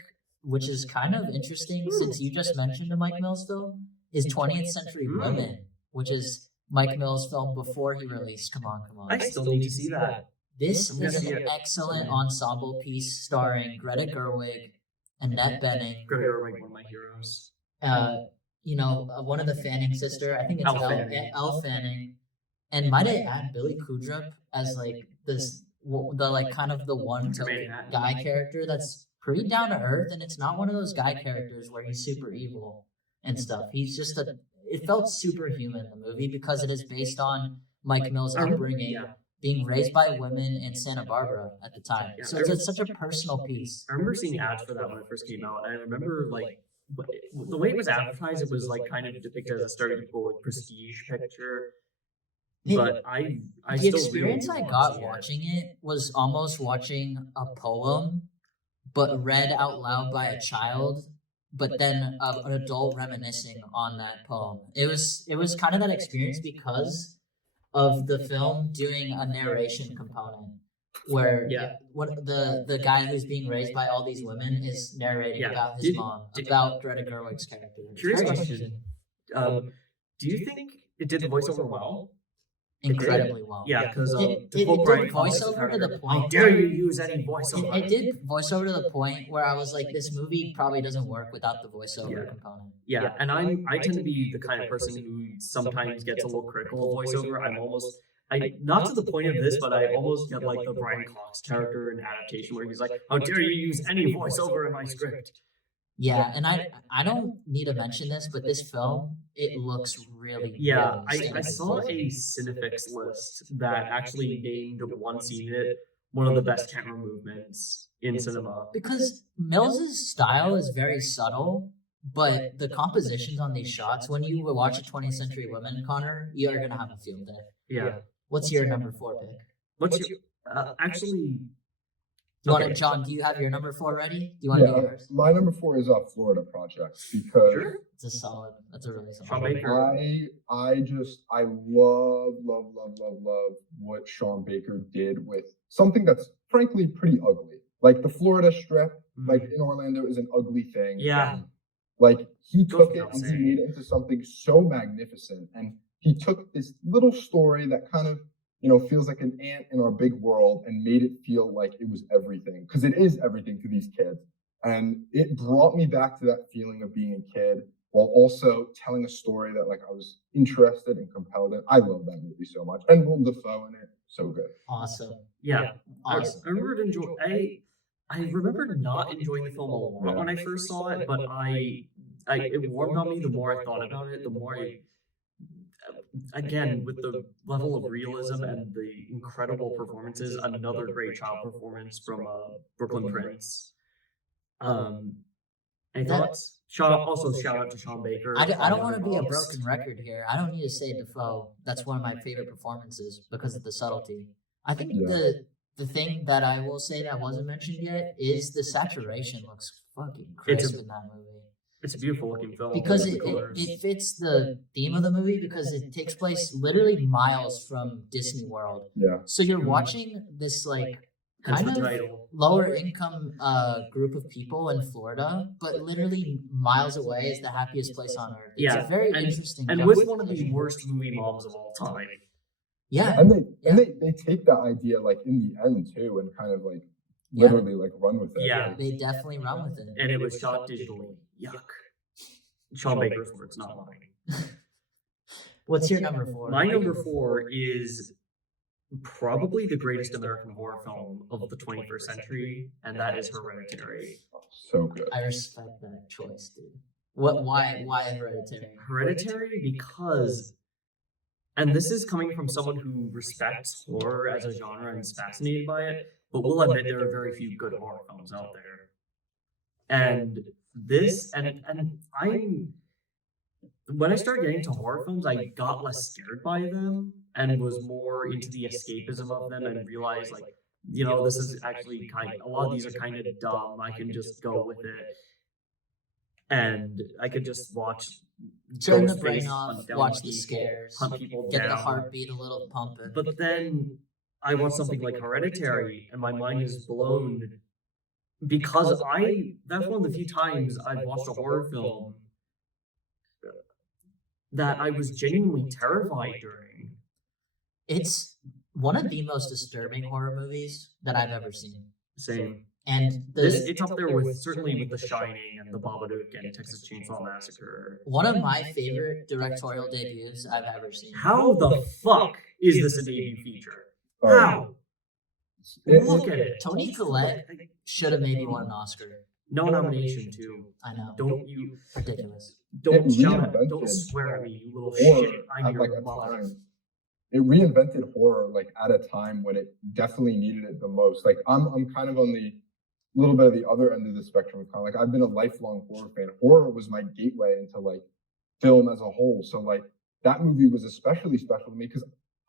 which is kind of interesting since you just mentioned a Mike Mills film, is 20th Century Women, which is Mike Mills' film before he released Come On, Come On. I still need to see that. This I'm gonna is see an it. excellent ensemble piece starring Greta Gerwig, Annette Bening, Greta Gerwig, one of my heroes. one of the Fanning sister. I think it's Elle Fanning. Elle Fanning, and might I add Billy Kudrup as like the like kind of the one token Manhattan. guy character that's pretty down to earth, and it's not one of those guy characters where he's super evil and stuff. He's just it felt superhuman, the movie, because it is based on Mike Mills' upbringing, Yeah. being raised by women in Santa Barbara at the time. Yeah, So it's such a personal piece. I remember seeing ads for that when it first came out, and I remember the way it was advertised, it was like kind of depicted as a stereotypical like prestige picture. It- But I The still experience really I want got to see it. watching it was almost watching a poem, but read out loud by a child, but then an adult reminiscing on that poem. It was kind of that experience because of the film doing a narration component where Yeah. what the guy who's being raised by all these women is narrating Yeah. about his Did- mom, did- about Greta Gerwig's character. It's Curious very question. Do you think it did the voiceover well? incredibly well. Yeah, because It to quote did Brian Cox's voiceover to character, the how point. dare you use any voiceover? It did voiceover to the point where I was like, this movie probably doesn't work without the voiceover Yeah. component. Yeah, and I tend to be the kind of person who sometimes gets a little critical of voiceover. I not to the point of this, but I almost get like the Brian Cox character in adaptation where he's like, how dare you use any voiceover in my script? Yeah, and I don't need to mention this, but this film, it looks really, Yeah, really I saw a Cinefix list that actually named one scene in it one of the best camera movements in cinema. because Mills's style is very subtle, but the compositions on these shots, when you watch a 20th Century Women, Connor, you are gonna have a field day. Yeah. What's your number 4 pick? What's your actually? Okay. John, do you have your number 4 ready? Do you want to do Yeah, yours? my number 4 is Florida Project because Sure. That's a really Sean solid. Baker. I love what Sean Baker did with something that's frankly pretty ugly. Like the Florida Strip, like in Orlando, is an ugly thing. Yeah. Like he Goes took it without and he saying. made it into something so magnificent, and he took this little story that kind of feels like an ant in our big world and made it feel like it was everything, because it is everything to these kids. And it brought me back to that feeling of being a kid while also telling a story that like I was interested and compelled in. I love that movie so much, and Willem Dafoe in it, so good. Awesome. Yeah. Awesome. I remember I remember not enjoying the film a lot when I first saw it, but it warmed on me the more I thought about it, the more again, with the level of realism and the incredible performances, another great child performance from Brooklyn Prince. Any thoughts? Shout out to Sean Baker. I don't want to be a broken record here. I don't need to say Defoe. That's one of my favorite performances because of the subtlety. I think the thing that I will say that wasn't mentioned yet is the saturation looks fucking crisp in that movie. It's a beautiful looking film. Because it fits the theme of the movie because it takes place literally miles from Disney World. Yeah. So you're watching this like kind of lower income group of people in Florida, but literally miles away is the happiest place on earth. It's a very interesting. And with one of the worst movie moms of all time. Yeah. And they take that idea like in the end too and kind of like literally like run with it. Yeah. Like, They definitely run with it. And it was shot digitally. Yuck. Sean Baker's words, not mine. What's your number 4? My number 4 is probably the greatest American horror film of the 21st century, and that is Hereditary. so good. I respect that choice, dude. Why Hereditary? Hereditary because, and this is coming from someone who respects horror as a genre and is fascinated by it, but will admit there are very few good horror films out there. And this, and I'm, when I started getting into horror films, I got less scared by them and was more into the escapism of them and realized, like, this is actually a lot of these are kind of dumb. I can just go with it. And I could just turn the brain off, watch the scares, hunt people get down. the heartbeat a little pumping. But then I watch something like Hereditary and my mind is blown because that's one of the few times I've watched a horror film that I was genuinely terrified during. It's one of the most disturbing horror movies that I've ever seen. Same. And It's up there with certainly with The Shining and The Babadook and Texas Chainsaw Massacre. one of my favorite directorial debuts I've ever seen. How the fuck is this a debut feature? How? Look at it. Toni Collette should have maybe won an Oscar. No nomination too. I know. Don't you? Ridiculous. Don't It shout at, reinvented don't swear at me, you little horror shit. I'm at like your a mother. time. It reinvented horror like at a time when it definitely needed it the most. Like I'm kind of on the little bit of the other end of the spectrum. Kind of like I've been a lifelong horror fan. Horror was my gateway into like film as a whole. So like that movie was especially special to me because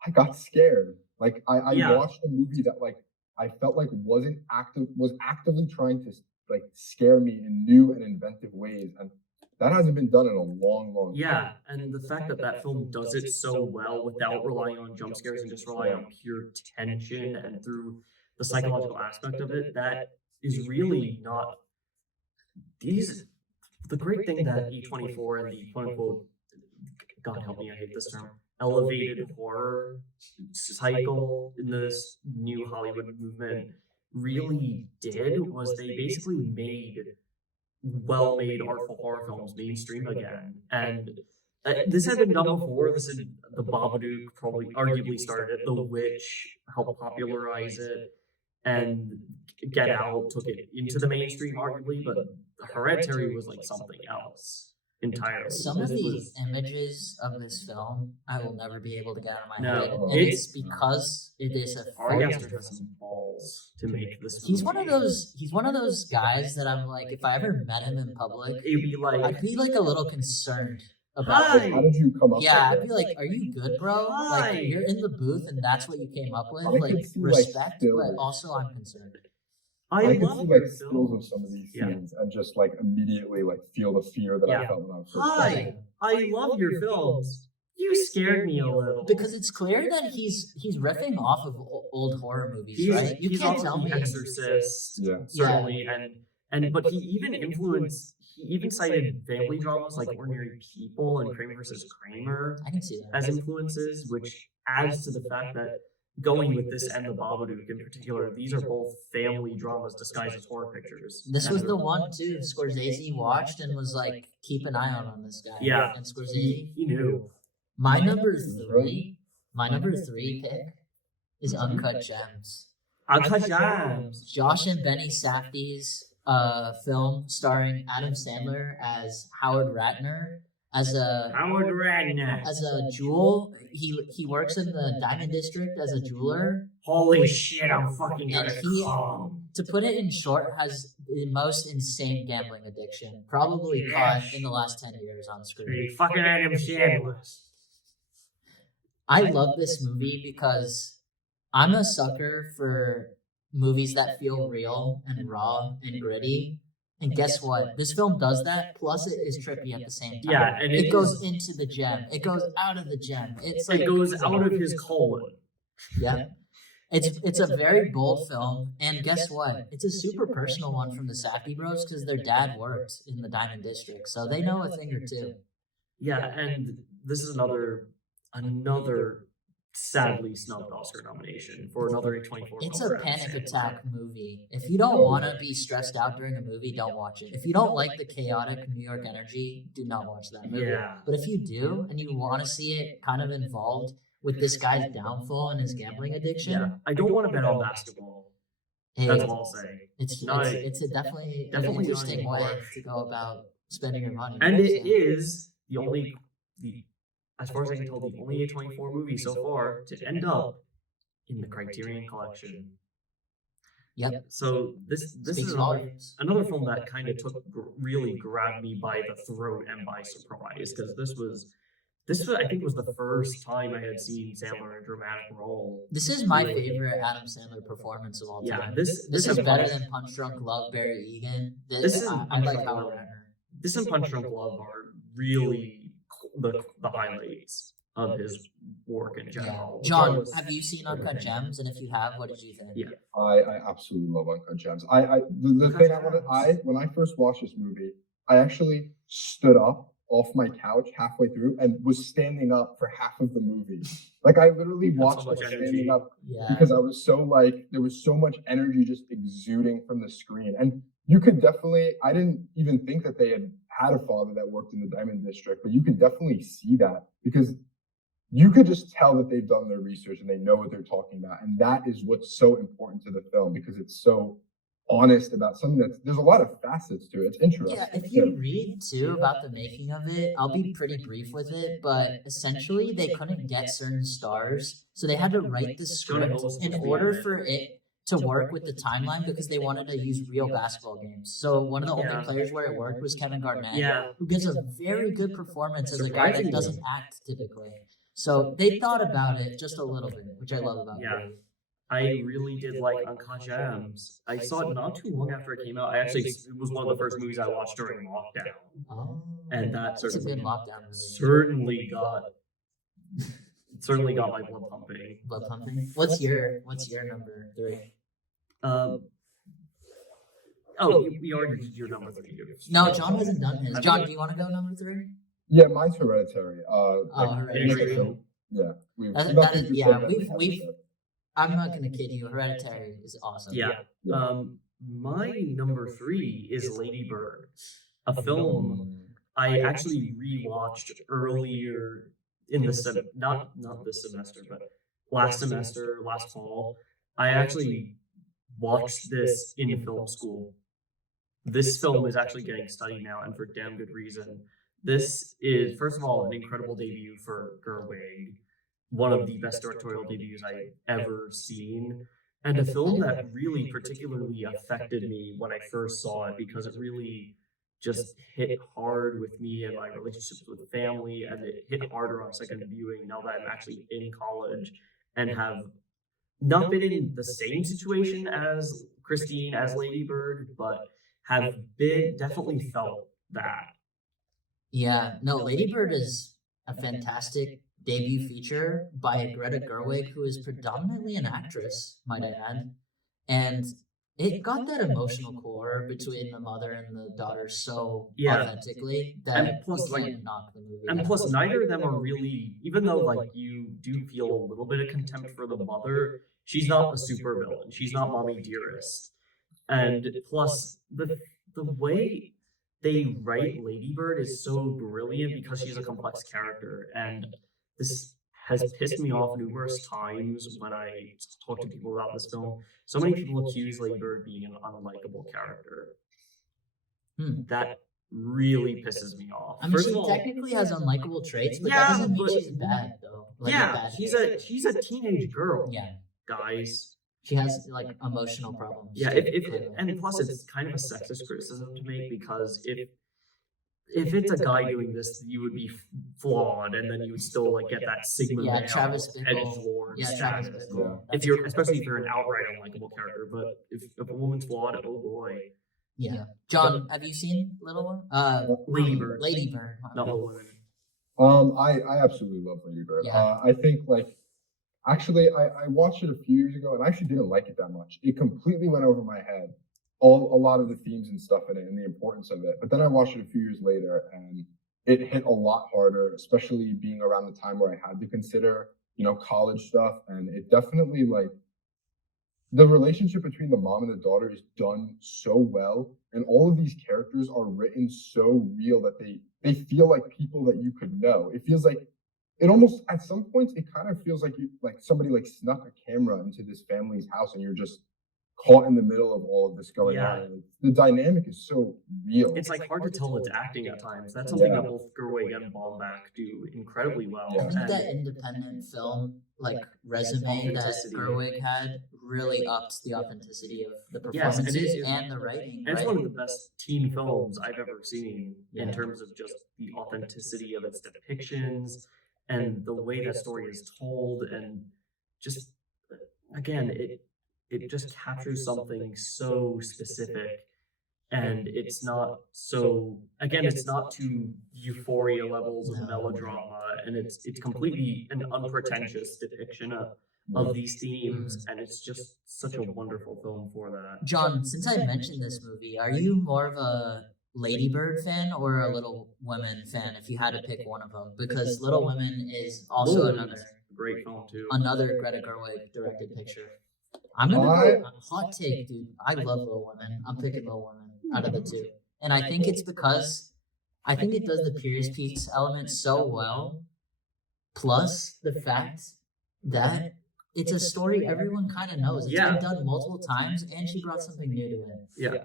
I got scared. Like I watched a movie that like I felt like was actively trying to like scare me in new and inventive ways, and that hasn't been done in a long time. Yeah, and the fact that that film does it so well without relying on jump scares and just relying on pure tension and through the psychological aspect of it, that is really not the great thing that A24 and the quote unquote, God help me, I hate this term, elevated horror cycle in this new Hollywood movement really did was they basically made well-made artful horror films mainstream again. And this had been done before. The Babadook probably arguably started it. The Witch helped popularize it, and Get Out took it into the mainstream arguably, but Hereditary was like something else entirely. Some of the images of this film I will never be able to get out of my head. And it's it's because it is a Ari Aster has some balls to make this movie. He's one of those guys that I'm like, if I ever met him in public, It'd be like, I'd be like a little concerned about Hi. How did you come up? Yeah, I'd with be like, are you good, bro? Hi. Like, you're in the booth and that's what you came up with? I Like, could see, like, respect, still- but also I'm concerned. I could love see your like stills of some of these Yeah. scenes and just like immediately like feel the fear that I Yeah. felt when I was first watching. Hi, I love your films. You scared me a little. Because it's clear that he's riffing off of old horror movies, right? You He's can't also tell The me. Exorcist, Yeah. certainly, but he even cited family dramas like Ordinary People and Kramer versus Kramer I can see that. as influences, which adds to the fact that going with this and The Babadook in particular, these are both family dramas disguised as horror pictures. This was the one too Scorsese watched and was like, keep an eye on this guy. Yeah. And Scorsese, He knew. my number three pick is Uncut Gems. Uncut Gems. Josh and Benny Safdie's film starring Adam Sandler as Howard Ratner as a jewel. He works in the Diamond District as a jeweler. Holy shit, I'm fucking gonna And he, come. to put it in short, has the most insane gambling addiction, probably caught in the last 10 years on screen. Hey, fucking Adam Sandler. I love this movie because I'm a sucker for movies that feel real and raw and gritty. And guess what? This film does that, plus it is trippy at the same time. Yeah, and it goes into the gem. It goes out of the gem. It's like It goes out of his colon. yeah. It's a very bold film, and guess what? It's a super personal one from the Safdie bros because their dad worked in the Diamond District, so they know a thing or two. Yeah, and this is another sadly snubbed Oscar nomination for another A24. It's a panic attack movie. If you don't want to be stressed out during a movie, don't watch it. If you don't like the chaotic New York energy, do not watch that movie. Yeah. But if you do, and you want to see it kind of involved with this guy's downfall and his gambling addiction, Yeah, I don't want to bet on basketball. hey, That's all I'll say. it's a definitely an Definitely interesting not way anymore. to go about spending your money. And right? it is as far as I can tell, the only A24 movie so far to end up in the Criterion Collection. Yep. So this Speaks is volumes. another film that kind of really grabbed me by the throat and by surprise, because this was I think was the first time I had seen Sandler in a dramatic role. This is my favorite Adam Sandler performance of all Yeah, time. this This is is better Punch- than Punch Drunk Love, Barry Egan. This is I Punch like Drunk Howard Love. Ratner. This and Punch Drunk Love are really the highlights of his work in Yeah. general. John, Regardless- have you seen Uncut Gems? And if you have, what did you think? Yeah. I absolutely love Uncut Gems. The thing when I first watched this movie, I actually stood up off my couch halfway through and was standing up for half of the movie. Like I literally That's watched so it much standing energy. up Yeah. because I was so like there was so much energy just exuding from the screen. And you could definitely I didn't even think that they had a father that worked in the Diamond District, but you could definitely see that because you could just tell that they've done their research and they know what they're talking about. And that is what's so important to the film because it's so honest about something there's a lot of facets to it. It's interesting. Yeah, if you read too about the making of it, I'll be pretty brief with it, but essentially they couldn't get certain stars, so they had to write the script in order for it to work with the timeline because they wanted to use real basketball games. So one of the only players where it worked was Kevin Garnett, Yeah. who gives a very good performance as a guy that doesn't act typically. So they thought about it just a little bit, which I love about Yeah. it. I really did like Uncut Gems. I saw it not too long after it came out. It was one of the first movies I watched during lockdown. Oh, And that it's a good lockdown movie. certainly got my blood pumping. Blood pumping. What's your number 3? We already did your number 3. No, John hasn't done his. John, do you want to go number 3? Yeah, mine's Hereditary. Hereditary. Yeah, That is, yeah, we've. I'm not gonna kid you. Hereditary is awesome. Yeah. My number 3 is Lady Bird, a film I actually rewatched earlier in the not this semester, but last fall. I actually watched this in film school. This film is actually getting studied now, and for damn good reason. This is, first of all, an incredible debut for Gerwig, one of the best directorial debuts I've ever seen, and a film that really particularly affected me when I first saw it because it really just hit hard with me and my relationships with family, and it hit harder on second viewing now that I'm actually in college and have not been in the same situation as Christine as Lady Bird, but have definitely felt that. Yeah, no, Lady Bird is a fantastic debut feature by Greta Gerwig, who is predominantly an actress, might I add. And it got that emotional core between the mother and the daughter so authentically that And plus, you can't knock the movie. And plus, neither of them are really, even though like you do feel a little bit of contempt for the mother, she's not a super villain. She's not Mommy Dearest. And plus, the way they write Lady Bird is so brilliant because she's a complex character, and this has pissed me off numerous times when I talk to people about this film. So many people accuse Lady Bird being an unlikable character. That really pisses me off. I mean, she technically has unlikable traits, but that doesn't mean she's bad, though. Like she's a teenage girl. Yeah, guys. She has like emotional problems. Yeah, and plus it's kind of a sexist criticism to make, because if it's a guy doing this, you would be flawed, and then you would still like get that Sigma male edgelord status. If you're, especially if you're an outright unlikable character, but if a woman's flawed, oh boy. Yeah. John, have you seen Little One? Lady Bird. Lady Bird. Not Little Women. I absolutely love Lady Bird. Yeah. I think like actually I watched it a few years ago and I actually didn't like it that much. It completely went over my head. A lot of the themes and stuff in it and the importance of it. But then I watched it a few years later and it hit a lot harder, especially being around the time where I had to consider, college stuff. And it definitely like the relationship between the mom and the daughter is done so well, and all of these characters are written so real that they feel like people that you could know. It feels like it almost at some points it kind of feels like somebody like snuck a camera into this family's house and you're just caught in the middle of all of this going on. The dynamic is so real. It's like hard to tell it's acting at times. That's something that both Gerwig and Baumbach do incredibly well. I think that independent film resume that Gerwig had really upped the authenticity of the performances and the writing. And it's one of the best teen films I've ever seen in terms of just the authenticity of its depictions and the way that story is told, and just again it just captures something so specific, and it's not to Euphoria levels of melodrama, and it's completely an unpretentious depiction of these themes, and it's just such a wonderful film for that. John, since I mentioned this movie, are you more of a Lady Bird fan or a Little Women fan, if you had to pick one of them? Because Little Women is also another great film too. Another Greta Gerwig directed picture. I'm gonna go hot take, dude. I love Little Women. I'm picking Little Women out of the two, and I think it's because I think it does the period piece element so well. Plus the fact that it's a story everyone kind of knows. It's been done multiple times, and she brought something new to it. Yeah.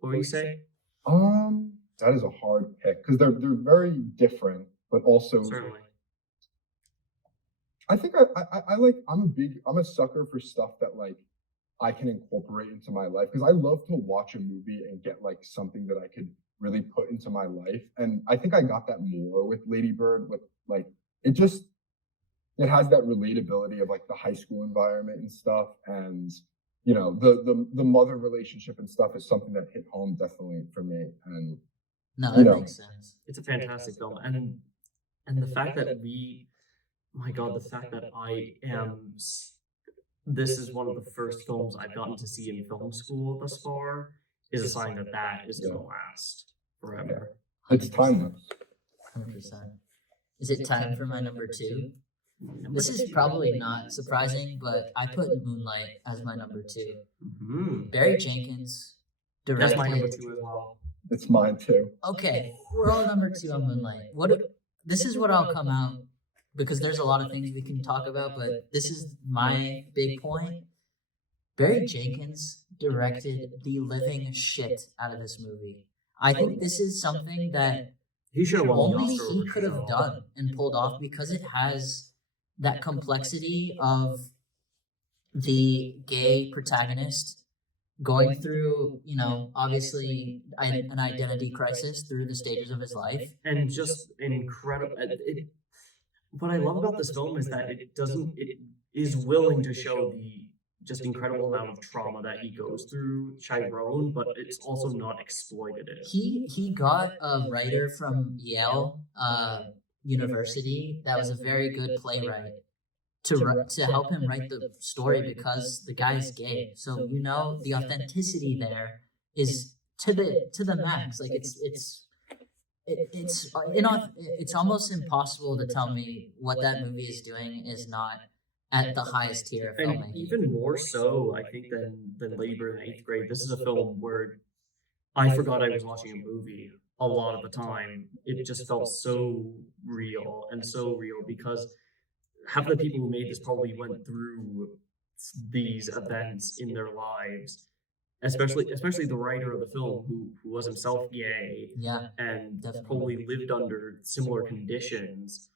What were you saying? That is a hard pick because they're very different, but also certainly. I think I'm a sucker for stuff that like I can incorporate into my life, because I love to watch a movie and get like something that I could really put into my life. And I think I got that more with Lady Bird, with like it has that relatability of like the high school environment and stuff, and the mother relationship and stuff is something that hit home definitely for me. And no, that makes sense. It's a fantastic film, and the fact that the fact that this is one of the first films I've gotten to see in film school thus far is a sign that is going to last forever. It's timeless. 100%. Is it time for my number two? This is probably not surprising, but I put Moonlight as my number two. Mm-hmm. Barry Jenkins directed. That's my number two as well. It's mine too. Okay, we're all number two on Moonlight. This is what I'll come out, because there's a lot of things we can talk about, but this is my big point. Barry Jenkins directed the living shit out of this movie. I think this is something that only he could have done and pulled off, because it has that complexity of the gay protagonist going through, obviously an identity crisis through the stages of his life. And just incredible. What I love about this film is that it is willing to show just incredible amount of trauma that he goes through, Chiron, but it's also not exploitative. He got a writer from Yale University that was a very good playwright to help him write the story because the guy's gay. So the authenticity there is to the max. Like it's almost impossible to tell me what that movie is doing is not at the highest tier of And filmmaking. even more so, I think, than Labor in 8th grade. This is a film where I forgot I was watching a movie a lot of the time. It just felt so real because half the people who made this probably went through these events in their lives, especially the writer of the film who was himself gay Yeah, and definitely. probably lived under similar conditions.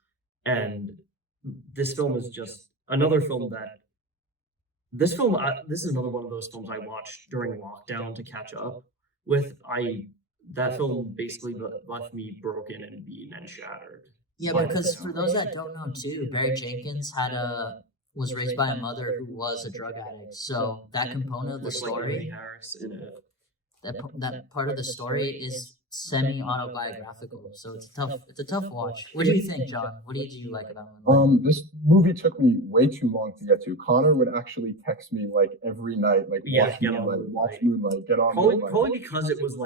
And this film is just another film that this is another one of those films I watched during lockdown to catch up with. That film basically left me broken and beaten and shattered. Yeah, because for those that don't know too, Barry Jenkins was raised by a mother who was a drug addict. So that component of the Looks like Amy story, Harris in it. that part of the story is semi-autobiographical. So it's a tough watch. What do you think, John? What did you like about it? This movie took me way too long to get to. Connor would actually text me like every night, like Yeah, watch get on Moonlight, watch Moonlight. Moonlight, get on Probably, Moonlight. probably because it was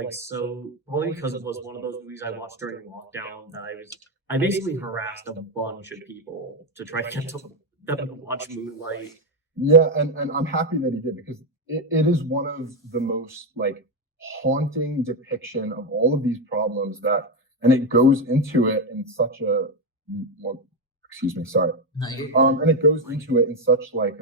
one of those movies I watched during lockdown that I basically harassed a bunch of people to try to get them to watch Moonlight. Yeah, and I'm happy that he did because it is one of the most like haunting depiction of all of these problems and it goes into it in such a excuse me, sorry. No, you're And it goes into it in such like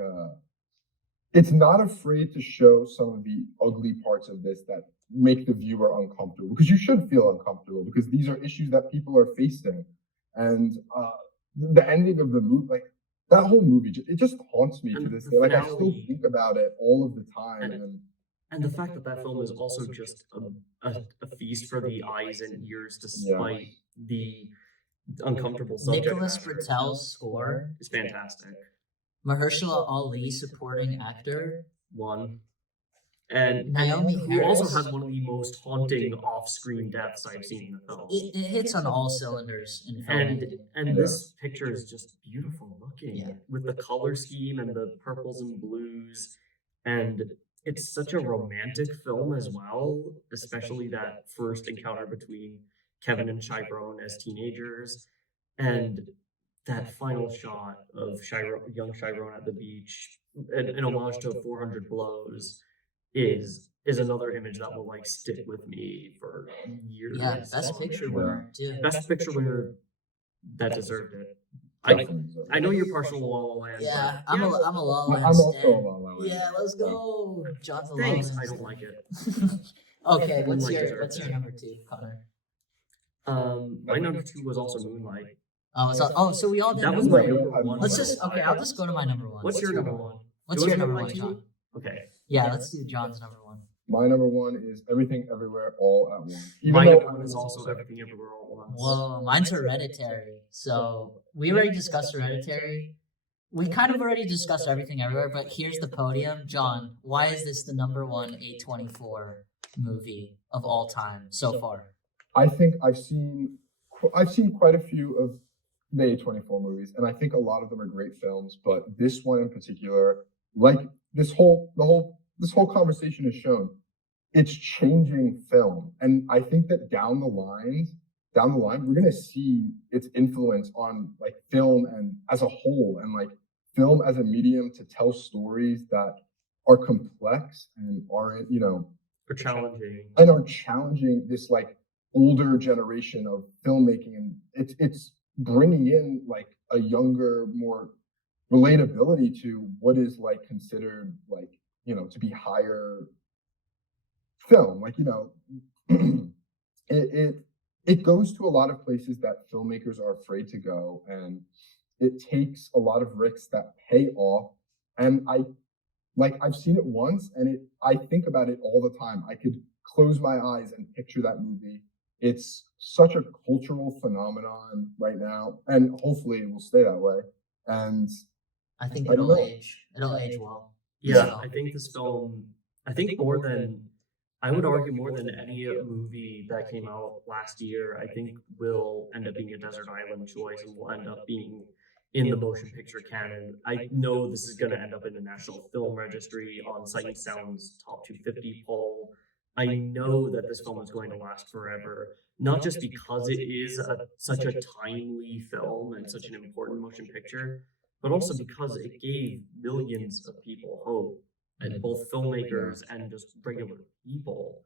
it's not afraid to show some of the ugly parts of this that make the viewer uncomfortable, because you should feel uncomfortable because these are issues that people are facing. And the ending of the movie, like that whole movie, it just haunts me to this day. Like I still think about it all of the time. And the fact that film is also just a feast for the eyes and ears, despite the uncomfortable subject Nicholas matter, Britell's score, is fantastic. Mahershala Ali supporting actor, and Naomi who also Harris. has one of the most haunting off-screen deaths I've seen in the film. It hits on all cylinders in filmmaking. And this picture is just beautiful looking, Yeah. with the color scheme and the purples and blues, and it's such a romantic film as well, especially that first encounter between Kevin and Chiron as teenagers, and that final shot of young Chiron at the beach, an homage to 400 Blows, is another image that will like stick with me for years. Yeah, best picture winner too. Best picture winner that deserved it. Definitely. I know you're partial to La La Land. Yeah, but I'm a La La Land I'm also stan. a La La Land. Yeah, let's go. John's a La La Thanks. Land I don't stan. like it. Okay, what's Moonlight your deserves it. number two, Connor? My number 2 was also Moonlight. So we all did That was number my one. number one. I'll just go to my number one. What's your number one? What's your number one, John? Okay. Yeah, let's do John's number one. My number one is Everything Everywhere All at Once. My number one is also Everything Everywhere All at Once. Whoa, mine's Hereditary. So we already discussed Hereditary. We kind of already discussed Everything Everywhere, but here's the podium. John, why is this the number one A24 movie of all time so far? I think I've seen quite a few of the A24 movies, and I think a lot of them are great films, but this one in particular, like this whole conversation has shown, it's changing film. And I think that down the line, we're gonna see its influence on like film and as a whole, and like film as a medium to tell stories that are complex and aren't, For challenging. and are challenging this like older generation of filmmaking, and it's bringing in like a younger, more relatability to what is like considered like to be higher film. Like it goes to a lot of places that filmmakers are afraid to go, and it takes a lot of risks that pay off. And I've seen it once, and I think about it all the time. I could close my eyes and picture that movie. It's such a cultural phenomenon right now, and hopefully it will stay that way. And I think I don't it'll know. age. It'll age well. Yeah, I think this film, I think more than, I would argue more than any movie that came out last year, I think will end up being a Desert Island choice and will end up being in the motion picture canon. I know this is going to end up in the National Film Registry on Sight and Sound's top 250 poll. I know that this film is going to last forever, not just because it is such a timely film and such an important motion picture, but also because it gave millions of people hope, and both filmmakers and just regular people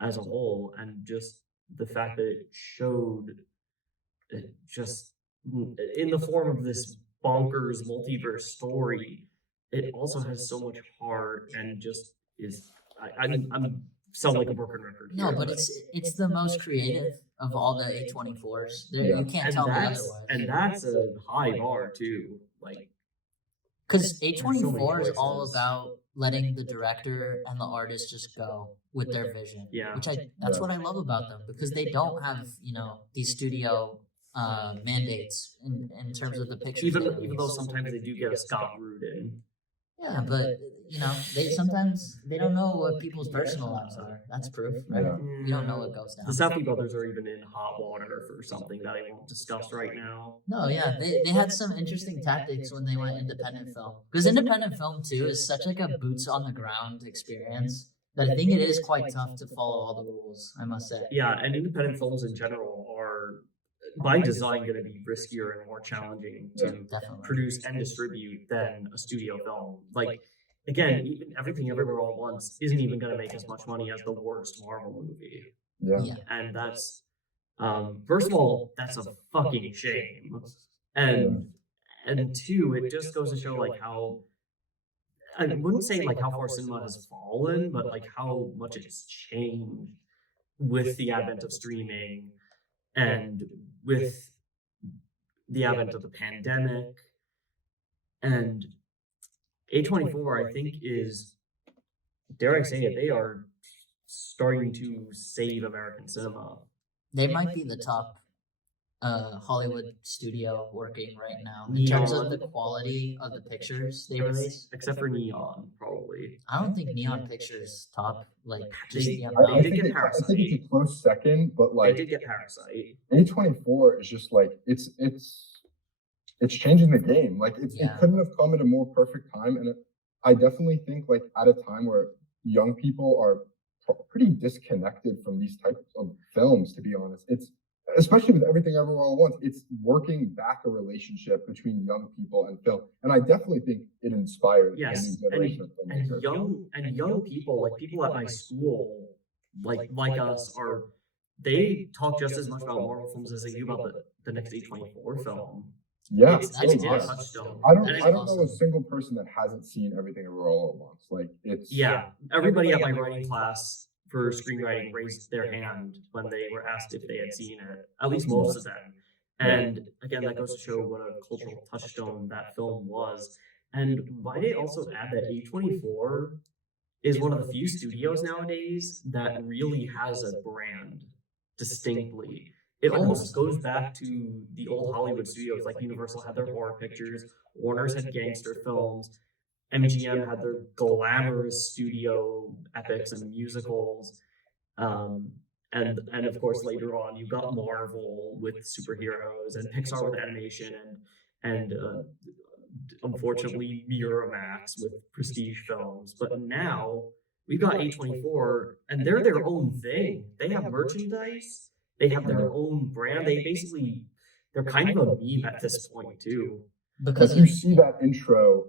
as a whole, and just the fact that it showed it just in the form of this bonkers multiverse story, it also has so much heart and just is. I'm sound like a broken record. No, here, but it's the most creative of all the A24s. There, Yeah. you can't and tell me that's otherwise. and that's a high bar too. Like, Because There's so many A24 is all choices. about letting the director and the artist just go with their vision. Yeah. Which that's Yeah. what I love about them, because they don't have, these studio mandates in terms of the pictures. even they even though release. sometimes they do get a Scott Rudin. Yeah, but they sometimes they don't know what people's personal lives are. That's proof, right? Yeah. You don't know what goes down. The Safdie brothers are even in hot water for something that I won't discuss right now. No, yeah, they had some interesting tactics when they went independent film, because independent film too is such like a boots on the ground experience that I think it is quite tough to follow all the rules. I must say. Yeah, and independent films in general are by design going to be riskier and more challenging to Definitely. produce and distribute than a studio film. Like, again, even Everything Everywhere All at Once isn't even going to make as much money as the worst Marvel movie, Yeah. Yeah. and that's first of all, that's a fucking shame, and two, it just goes to show like how, I wouldn't say like how far cinema has fallen, but like how much it's changed with the advent of streaming and with the advent of the pandemic. And A24, I think, is, dare I say it, they are starting to save American cinema. They might be the top Hollywood studio working right now in terms of the quality of the pictures they release. Except for Neon, probably. I don't think Neon Pictures top like just They- the I, amount. I, did think get it, I Parasite. think it's a close second, but They like did get Parasite. A24 is just like it's changing the game. Like it Yeah. couldn't have come at a more perfect time, and I definitely think like at a time where young people are pretty disconnected from these types of films. To be honest, it's especially with Everything Everywhere All at Once, it's working back a relationship between young people and film, and I definitely think it inspired Yes, a new generation of and filmmakers. young people, like people at my school, like us, they talk just as much about Marvel films as they do about the next A24 film. Yeah, It's That's a awesome. touchstone. I don't And I don't awesome. know a single person that hasn't seen Everything Everywhere All at Once. Like it's Yeah, everybody at my writing class for screenwriting raised their hand when they were asked if they had seen it, at least most of them. And again, that goes to show what a cultural touchstone that film was. And might I also add that A24 is one of the few studios nowadays that really has a brand distinctly. It almost goes back to the old Hollywood studios, like Universal had their horror pictures, Warner's had gangster films, MGM had their glamorous studio epics and musicals, and of course later on you got Marvel with superheroes and Pixar with animation and unfortunately Miramax with prestige films. But now we've got A24, and they're their own thing. They have merchandise. They have their own brand. They're kind of a meme at this point too. Because Like you see that intro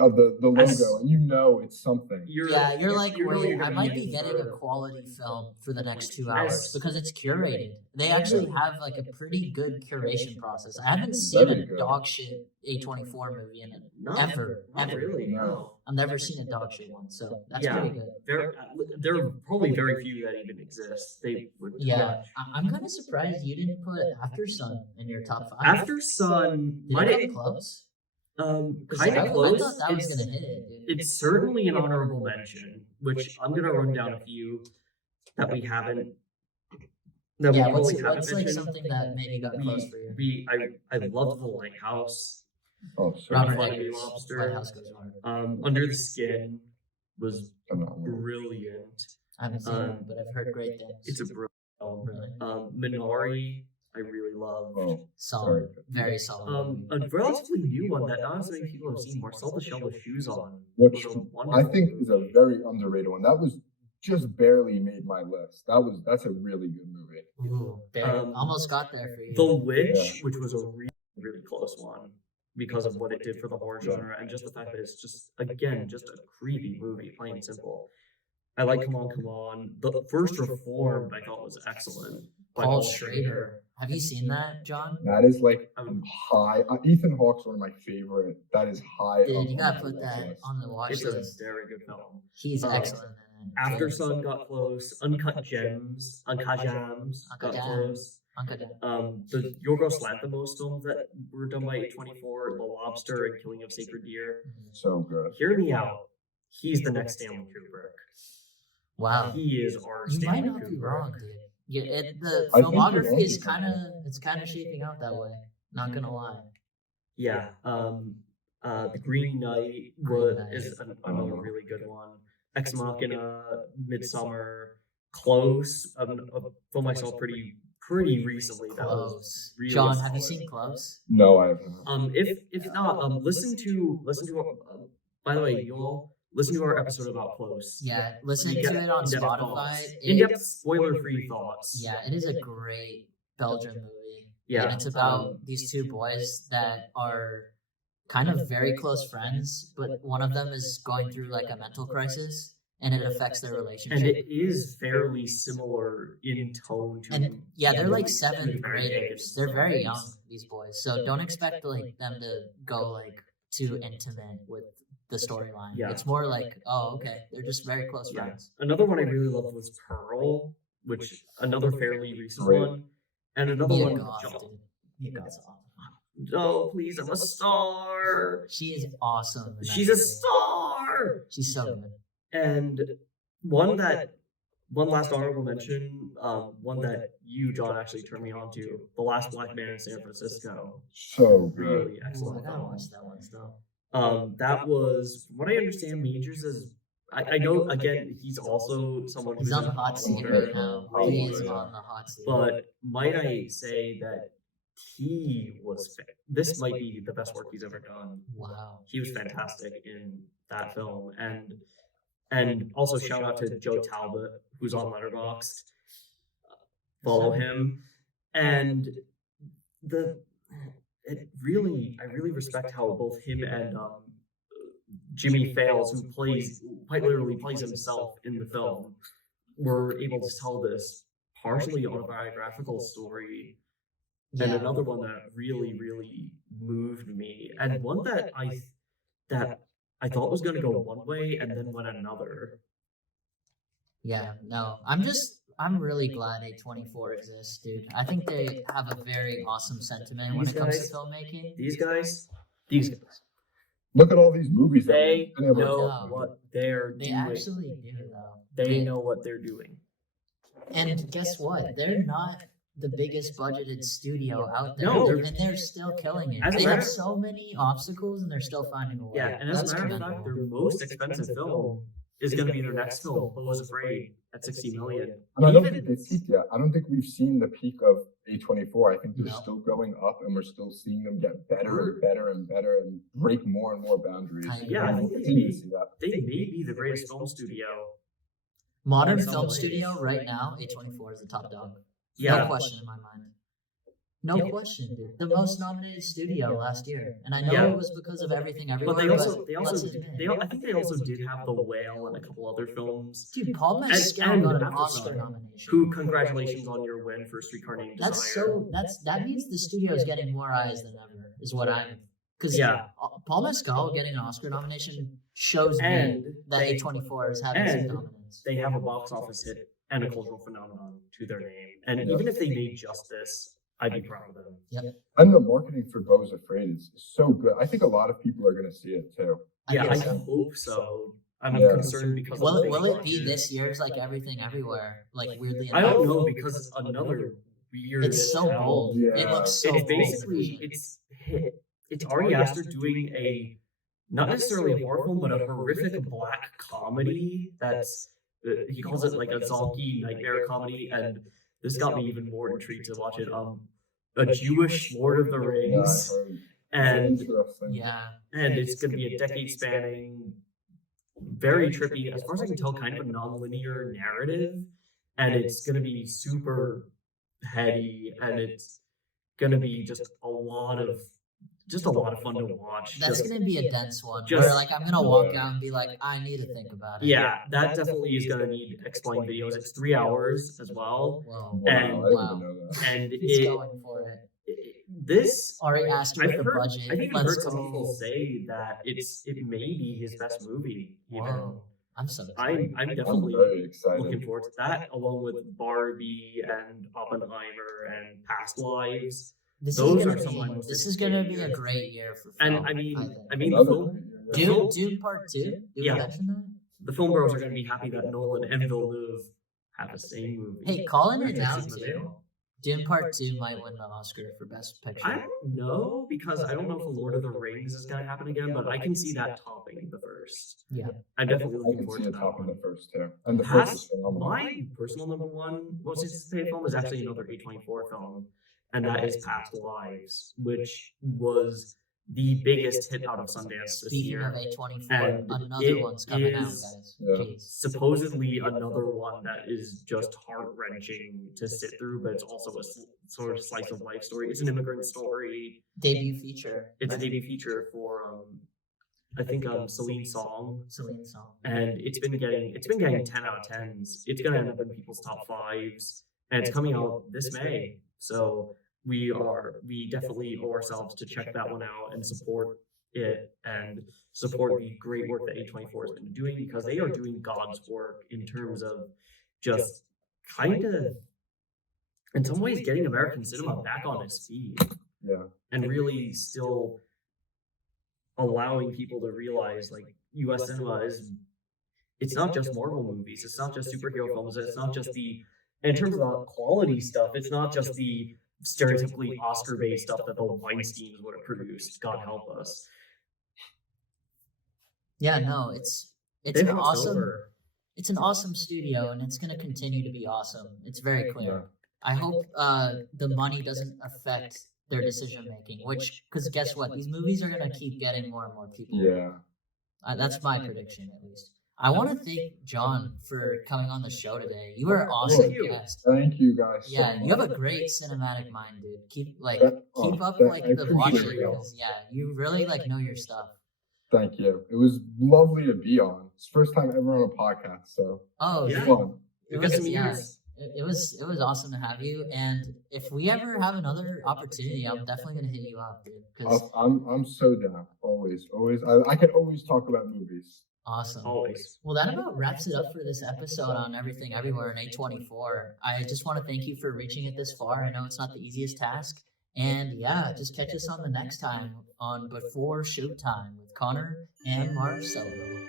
of the logo, As- and you know it's something. you're like, you're wait, gonna I be might in be getting a for- quality film for the next 2 As- hours because it's curated. They actually have like a pretty good curation process. I haven't Very seen a good. dog shit A24 movie in it. Not Ever. really. No. I've never seen a dog shit one, so that's Yeah. pretty good. There are probably very few that even exist. They would. Yeah, I'm kind of surprised you didn't put After Sun in your top 5. After Sun, Did might it I- come close? 'Cause kind I of close. thought that was It's- gonna hit it, dude. It's certainly an honorable mention, which I'm gonna run down a few that we haven't. That Yeah, we what's probably haven't like mentioned. something that maybe got close for you? I love The Lighthouse. Oh, so Robert Flying Eggers, Lobster. Lighthouse Goes Hard. Under the Skin was phenomenal. brilliant. I haven't seen it, but I've heard great things. It's a brilliant film. Really Minari, I really love. Oh, solid, very solid. movie. A relatively new one that not as many people have seen, Marcel the Shell with Shoes On. which was a I wonderful think movie. is a very underrated one. That was just barely made my list. That's a really good movie. Ooh, almost got there for you. The Witch, which was a really, really close one because of what it did for the horror genre and just the fact that it's just, again, just a creepy movie, plain and simple. I like Come On, Come On. The first Reformed I thought was excellent. by Paul Schrader. Have you seen that, John? That is like Um, high. Ethan Hawke's one of my favorite. That is high. Dude, up you gotta on put my that list. on the watch It's a list. very good film. He's um, excellent in it. After Sun got close. Uncut Gems, Uncut Gems got Uncut Gems. close. Uncle Dan. The Yorgos Lanthimos films that were done by A24, The Lobster and Killing of Sacred Deer. So good. Hear me out. He's the next Stanley Kubrick. Wow. He is our You might Stanley not be Kubrick. wrong, dude. Yeah, the I think you're filmography right. is kind of shaping out that way. Not gonna lie. Yeah. The Green Knight is another really good one. Ex Machina, Midsummer, Close, a film I saw pretty recently. That was Close. really John, have you solid. seen Close? No, I haven't. If not, listen to. By the way, you all listen to our episode about Close. Yeah, listen You to get it on in-depth Spotify. thoughts. In-depth, spoiler-free thoughts. Yeah, it is a great Belgian movie. Yeah. And it's about these two boys that are kind of very close friends, but one of them is going through like a mental crisis and it affects their relationship. And it is fairly similar in tone to. And yeah, they're like seventh Very graders. They're very young, these boys. So don't expect like them to go like too intimate with the storyline. Yeah. It's more like, oh, okay, they're just very close Yeah. friends. Another one I really loved was Pearl, which another fairly recent Great. one, and another Mia one. Goth, dude. Mia Goth's awesome. Oh, please, I'm a star. She is awesome. in that She's a movie. star. She's so good. And one last honorable mention, one that you, John, actually turned me on to, The Last Black Man in San Francisco. So good. Really Ooh, I excellent gotta film. watch that one still. That was, from what I understand, Majors is. I know, again, he's also someone He's who's on the in hot seat Hollywood. right now. Hollywood, He is yeah. on the hot seat. But might I say that this might be the best work he's ever done. Wow. He was fantastic in that film, and also shout out to Joe Talbot, who's on Letterboxd. Follow him, and I really respect how both him and Jimmy Fails, who quite literally plays himself in the film, were able to tell this partially autobiographical story. And Yeah. another one that really, really moved me, and one that I thought was going to go one way and then went another. Yeah, no. I'm really glad A24 exists, dude. I think they have a very awesome sentiment when These it comes guys- to filmmaking. These guys, Look at all these movies. that they we've been able to know watch. what they're They doing. actually do, though. They know what they're doing. And guess what? They're not the biggest budgeted studio out there. No. And they're still killing it. As a They matter- have so many obstacles and they're still finding a way. Yeah, and as That's a matter of commendable. fact, their most expensive film is going to be their next film, Beau is Afraid, at $60 million. And I don't Even- think they've peaked yet. I don't think we've seen the peak of A24. I think they're No. still going up, and we're still seeing them get better and better and better and break more and more boundaries. I Yeah, I And think we'll they continue may- to see that. they may be the greatest film studio. Modern in some film ways. studio right now, A24 is the top dog. No Yeah, question in my mind. No question, dude. The most nominated studio last year. And I know Yeah. it was because of Everything Everywhere. but they also let's admit. I think they also did have The Whale and a couple other films. Dude, Paul and Mescal got an After Oscar Sun, nomination. Who, congratulations on your win for Streetcar Named Desire. That means the studio is getting more eyes than ever, is what I'm. Because Yeah. Paul Mescal getting an Oscar nomination shows me And that they- A24 is having some and dominance. They have a box office hit and a cultural phenomenon to their name. And Yeah. even if they made just this, I'd be proud of them. And the marketing for Beau is Afraid is so good. I think a lot of people are going to see it too. Yeah, I guess so. hope so. I'm Yeah. concerned because Will of it, the will it be budget. this year's like Everything Everywhere? Like weirdly I enough? don't know because another weird. It's so town- bold. Yeah. It looks so It's bold. basically it's hit it's Ari Aster doing a not necessarily a horror film, but a horrific black comedy. That's he calls it like a zombie nightmare comedy, and this got me even more intrigued to watch it. A Jewish Lord of the Yeah, I Rings, heard. and Interesting. Yeah. and it's going to be a decade spanning, very trippy, as far as I can tell, kind of a non-linear narrative, and it's going to be super heady, and it's going to be just a lot of fun to watch. That's Just- gonna be a dense one. just- where like I'm gonna walk Yeah. out and be like, I need to think about it. yeah, that definitely is going to need explain videos. It's 3 hours as well, Whoa. Wow, And- I didn't even know that. and He's it going for it. this Ari Aster I've with the heard, budget. I've even Let's heard some go. people say that it may be his best movie. Even Whoa. I'm so excited. I'm I'm definitely very excited. looking forward to that, along with Barbie and Oppenheimer and Past Lives. This Those is are gonna some of my be most this is gonna be a anticipated great year for And film. I mean, think. the Another film, great year, yeah. Dune Part 2. Did we Yeah. mention that? the film bros are going to be happy that Nolan and Villeneuve have the same movie. Hey, calling it That now makes it too. available. Dune Part 2 might win the Oscar for Best Picture. I don't know, because I don't know if the Lord of the Rings is going to happen again, but I can see that topping the first. Yeah. I'm definitely I looking can forward see to it that topping one. the first two. And the first is Past, phenomenal. my personal number one most anticipated film is actually another A24 film, and that is Past Lives, which was the biggest hit out of Sundance this Speaking year. of A24, And another it one's coming out, is- guys. Yeah. Jeez. Supposedly another one that is just heart wrenching to sit through, but it's also a sort of slice of life story. It's an immigrant story. Debut feature. It's a right? debut feature for I think Celine Song, Celine Song. and it's been getting 10 out of 10s. It's gonna end up in people's top 5s, and it's coming out this May. So we definitely owe ourselves to check that one out and support it and support the great work that A24 has been doing, because they are doing God's work in terms of just kind of, in some ways, getting American cinema back on its feet Yeah. and really still allowing people to realize, like, US cinema it's not just Marvel movies, it's not just superhero films, it's not just in terms of the quality stuff, it's not just the stereotypically Oscar-based stuff that the Weinsteins would have produced, God help us. Yeah, no, it's They an crossed awesome over. it's an awesome studio and it's gonna continue to be awesome. It's very clear. Yeah. I hope the money doesn't affect their decision making, because guess what? These movies are gonna keep getting more and more people. Yeah. That's my prediction, at least. I want to thank John for coming on the show today. You were an awesome Thank you. guest. Thank you guys. so Yeah, you have a much. great cinematic mind, dude. Keep Oh, keep up I like the appreciate watching, it. 'cause, yeah, you really like know your stuff. Thank you. It was lovely to be on. It's the first time ever on a podcast, so Oh, Yeah. it's fun. it We've got was some yeah, years. it was awesome to have you. And if we ever have another opportunity, I'm definitely gonna hit you up, dude. 'Cause I'm so down. Always. I can always talk about movies. awesome. Always. Well, that about wraps it up for this episode on Everything Everywhere in A24. I just want to thank you for reaching it this far. I know it's not the easiest task. And yeah, just catch us on the next time on Before Showtime with Connor and Marcelo.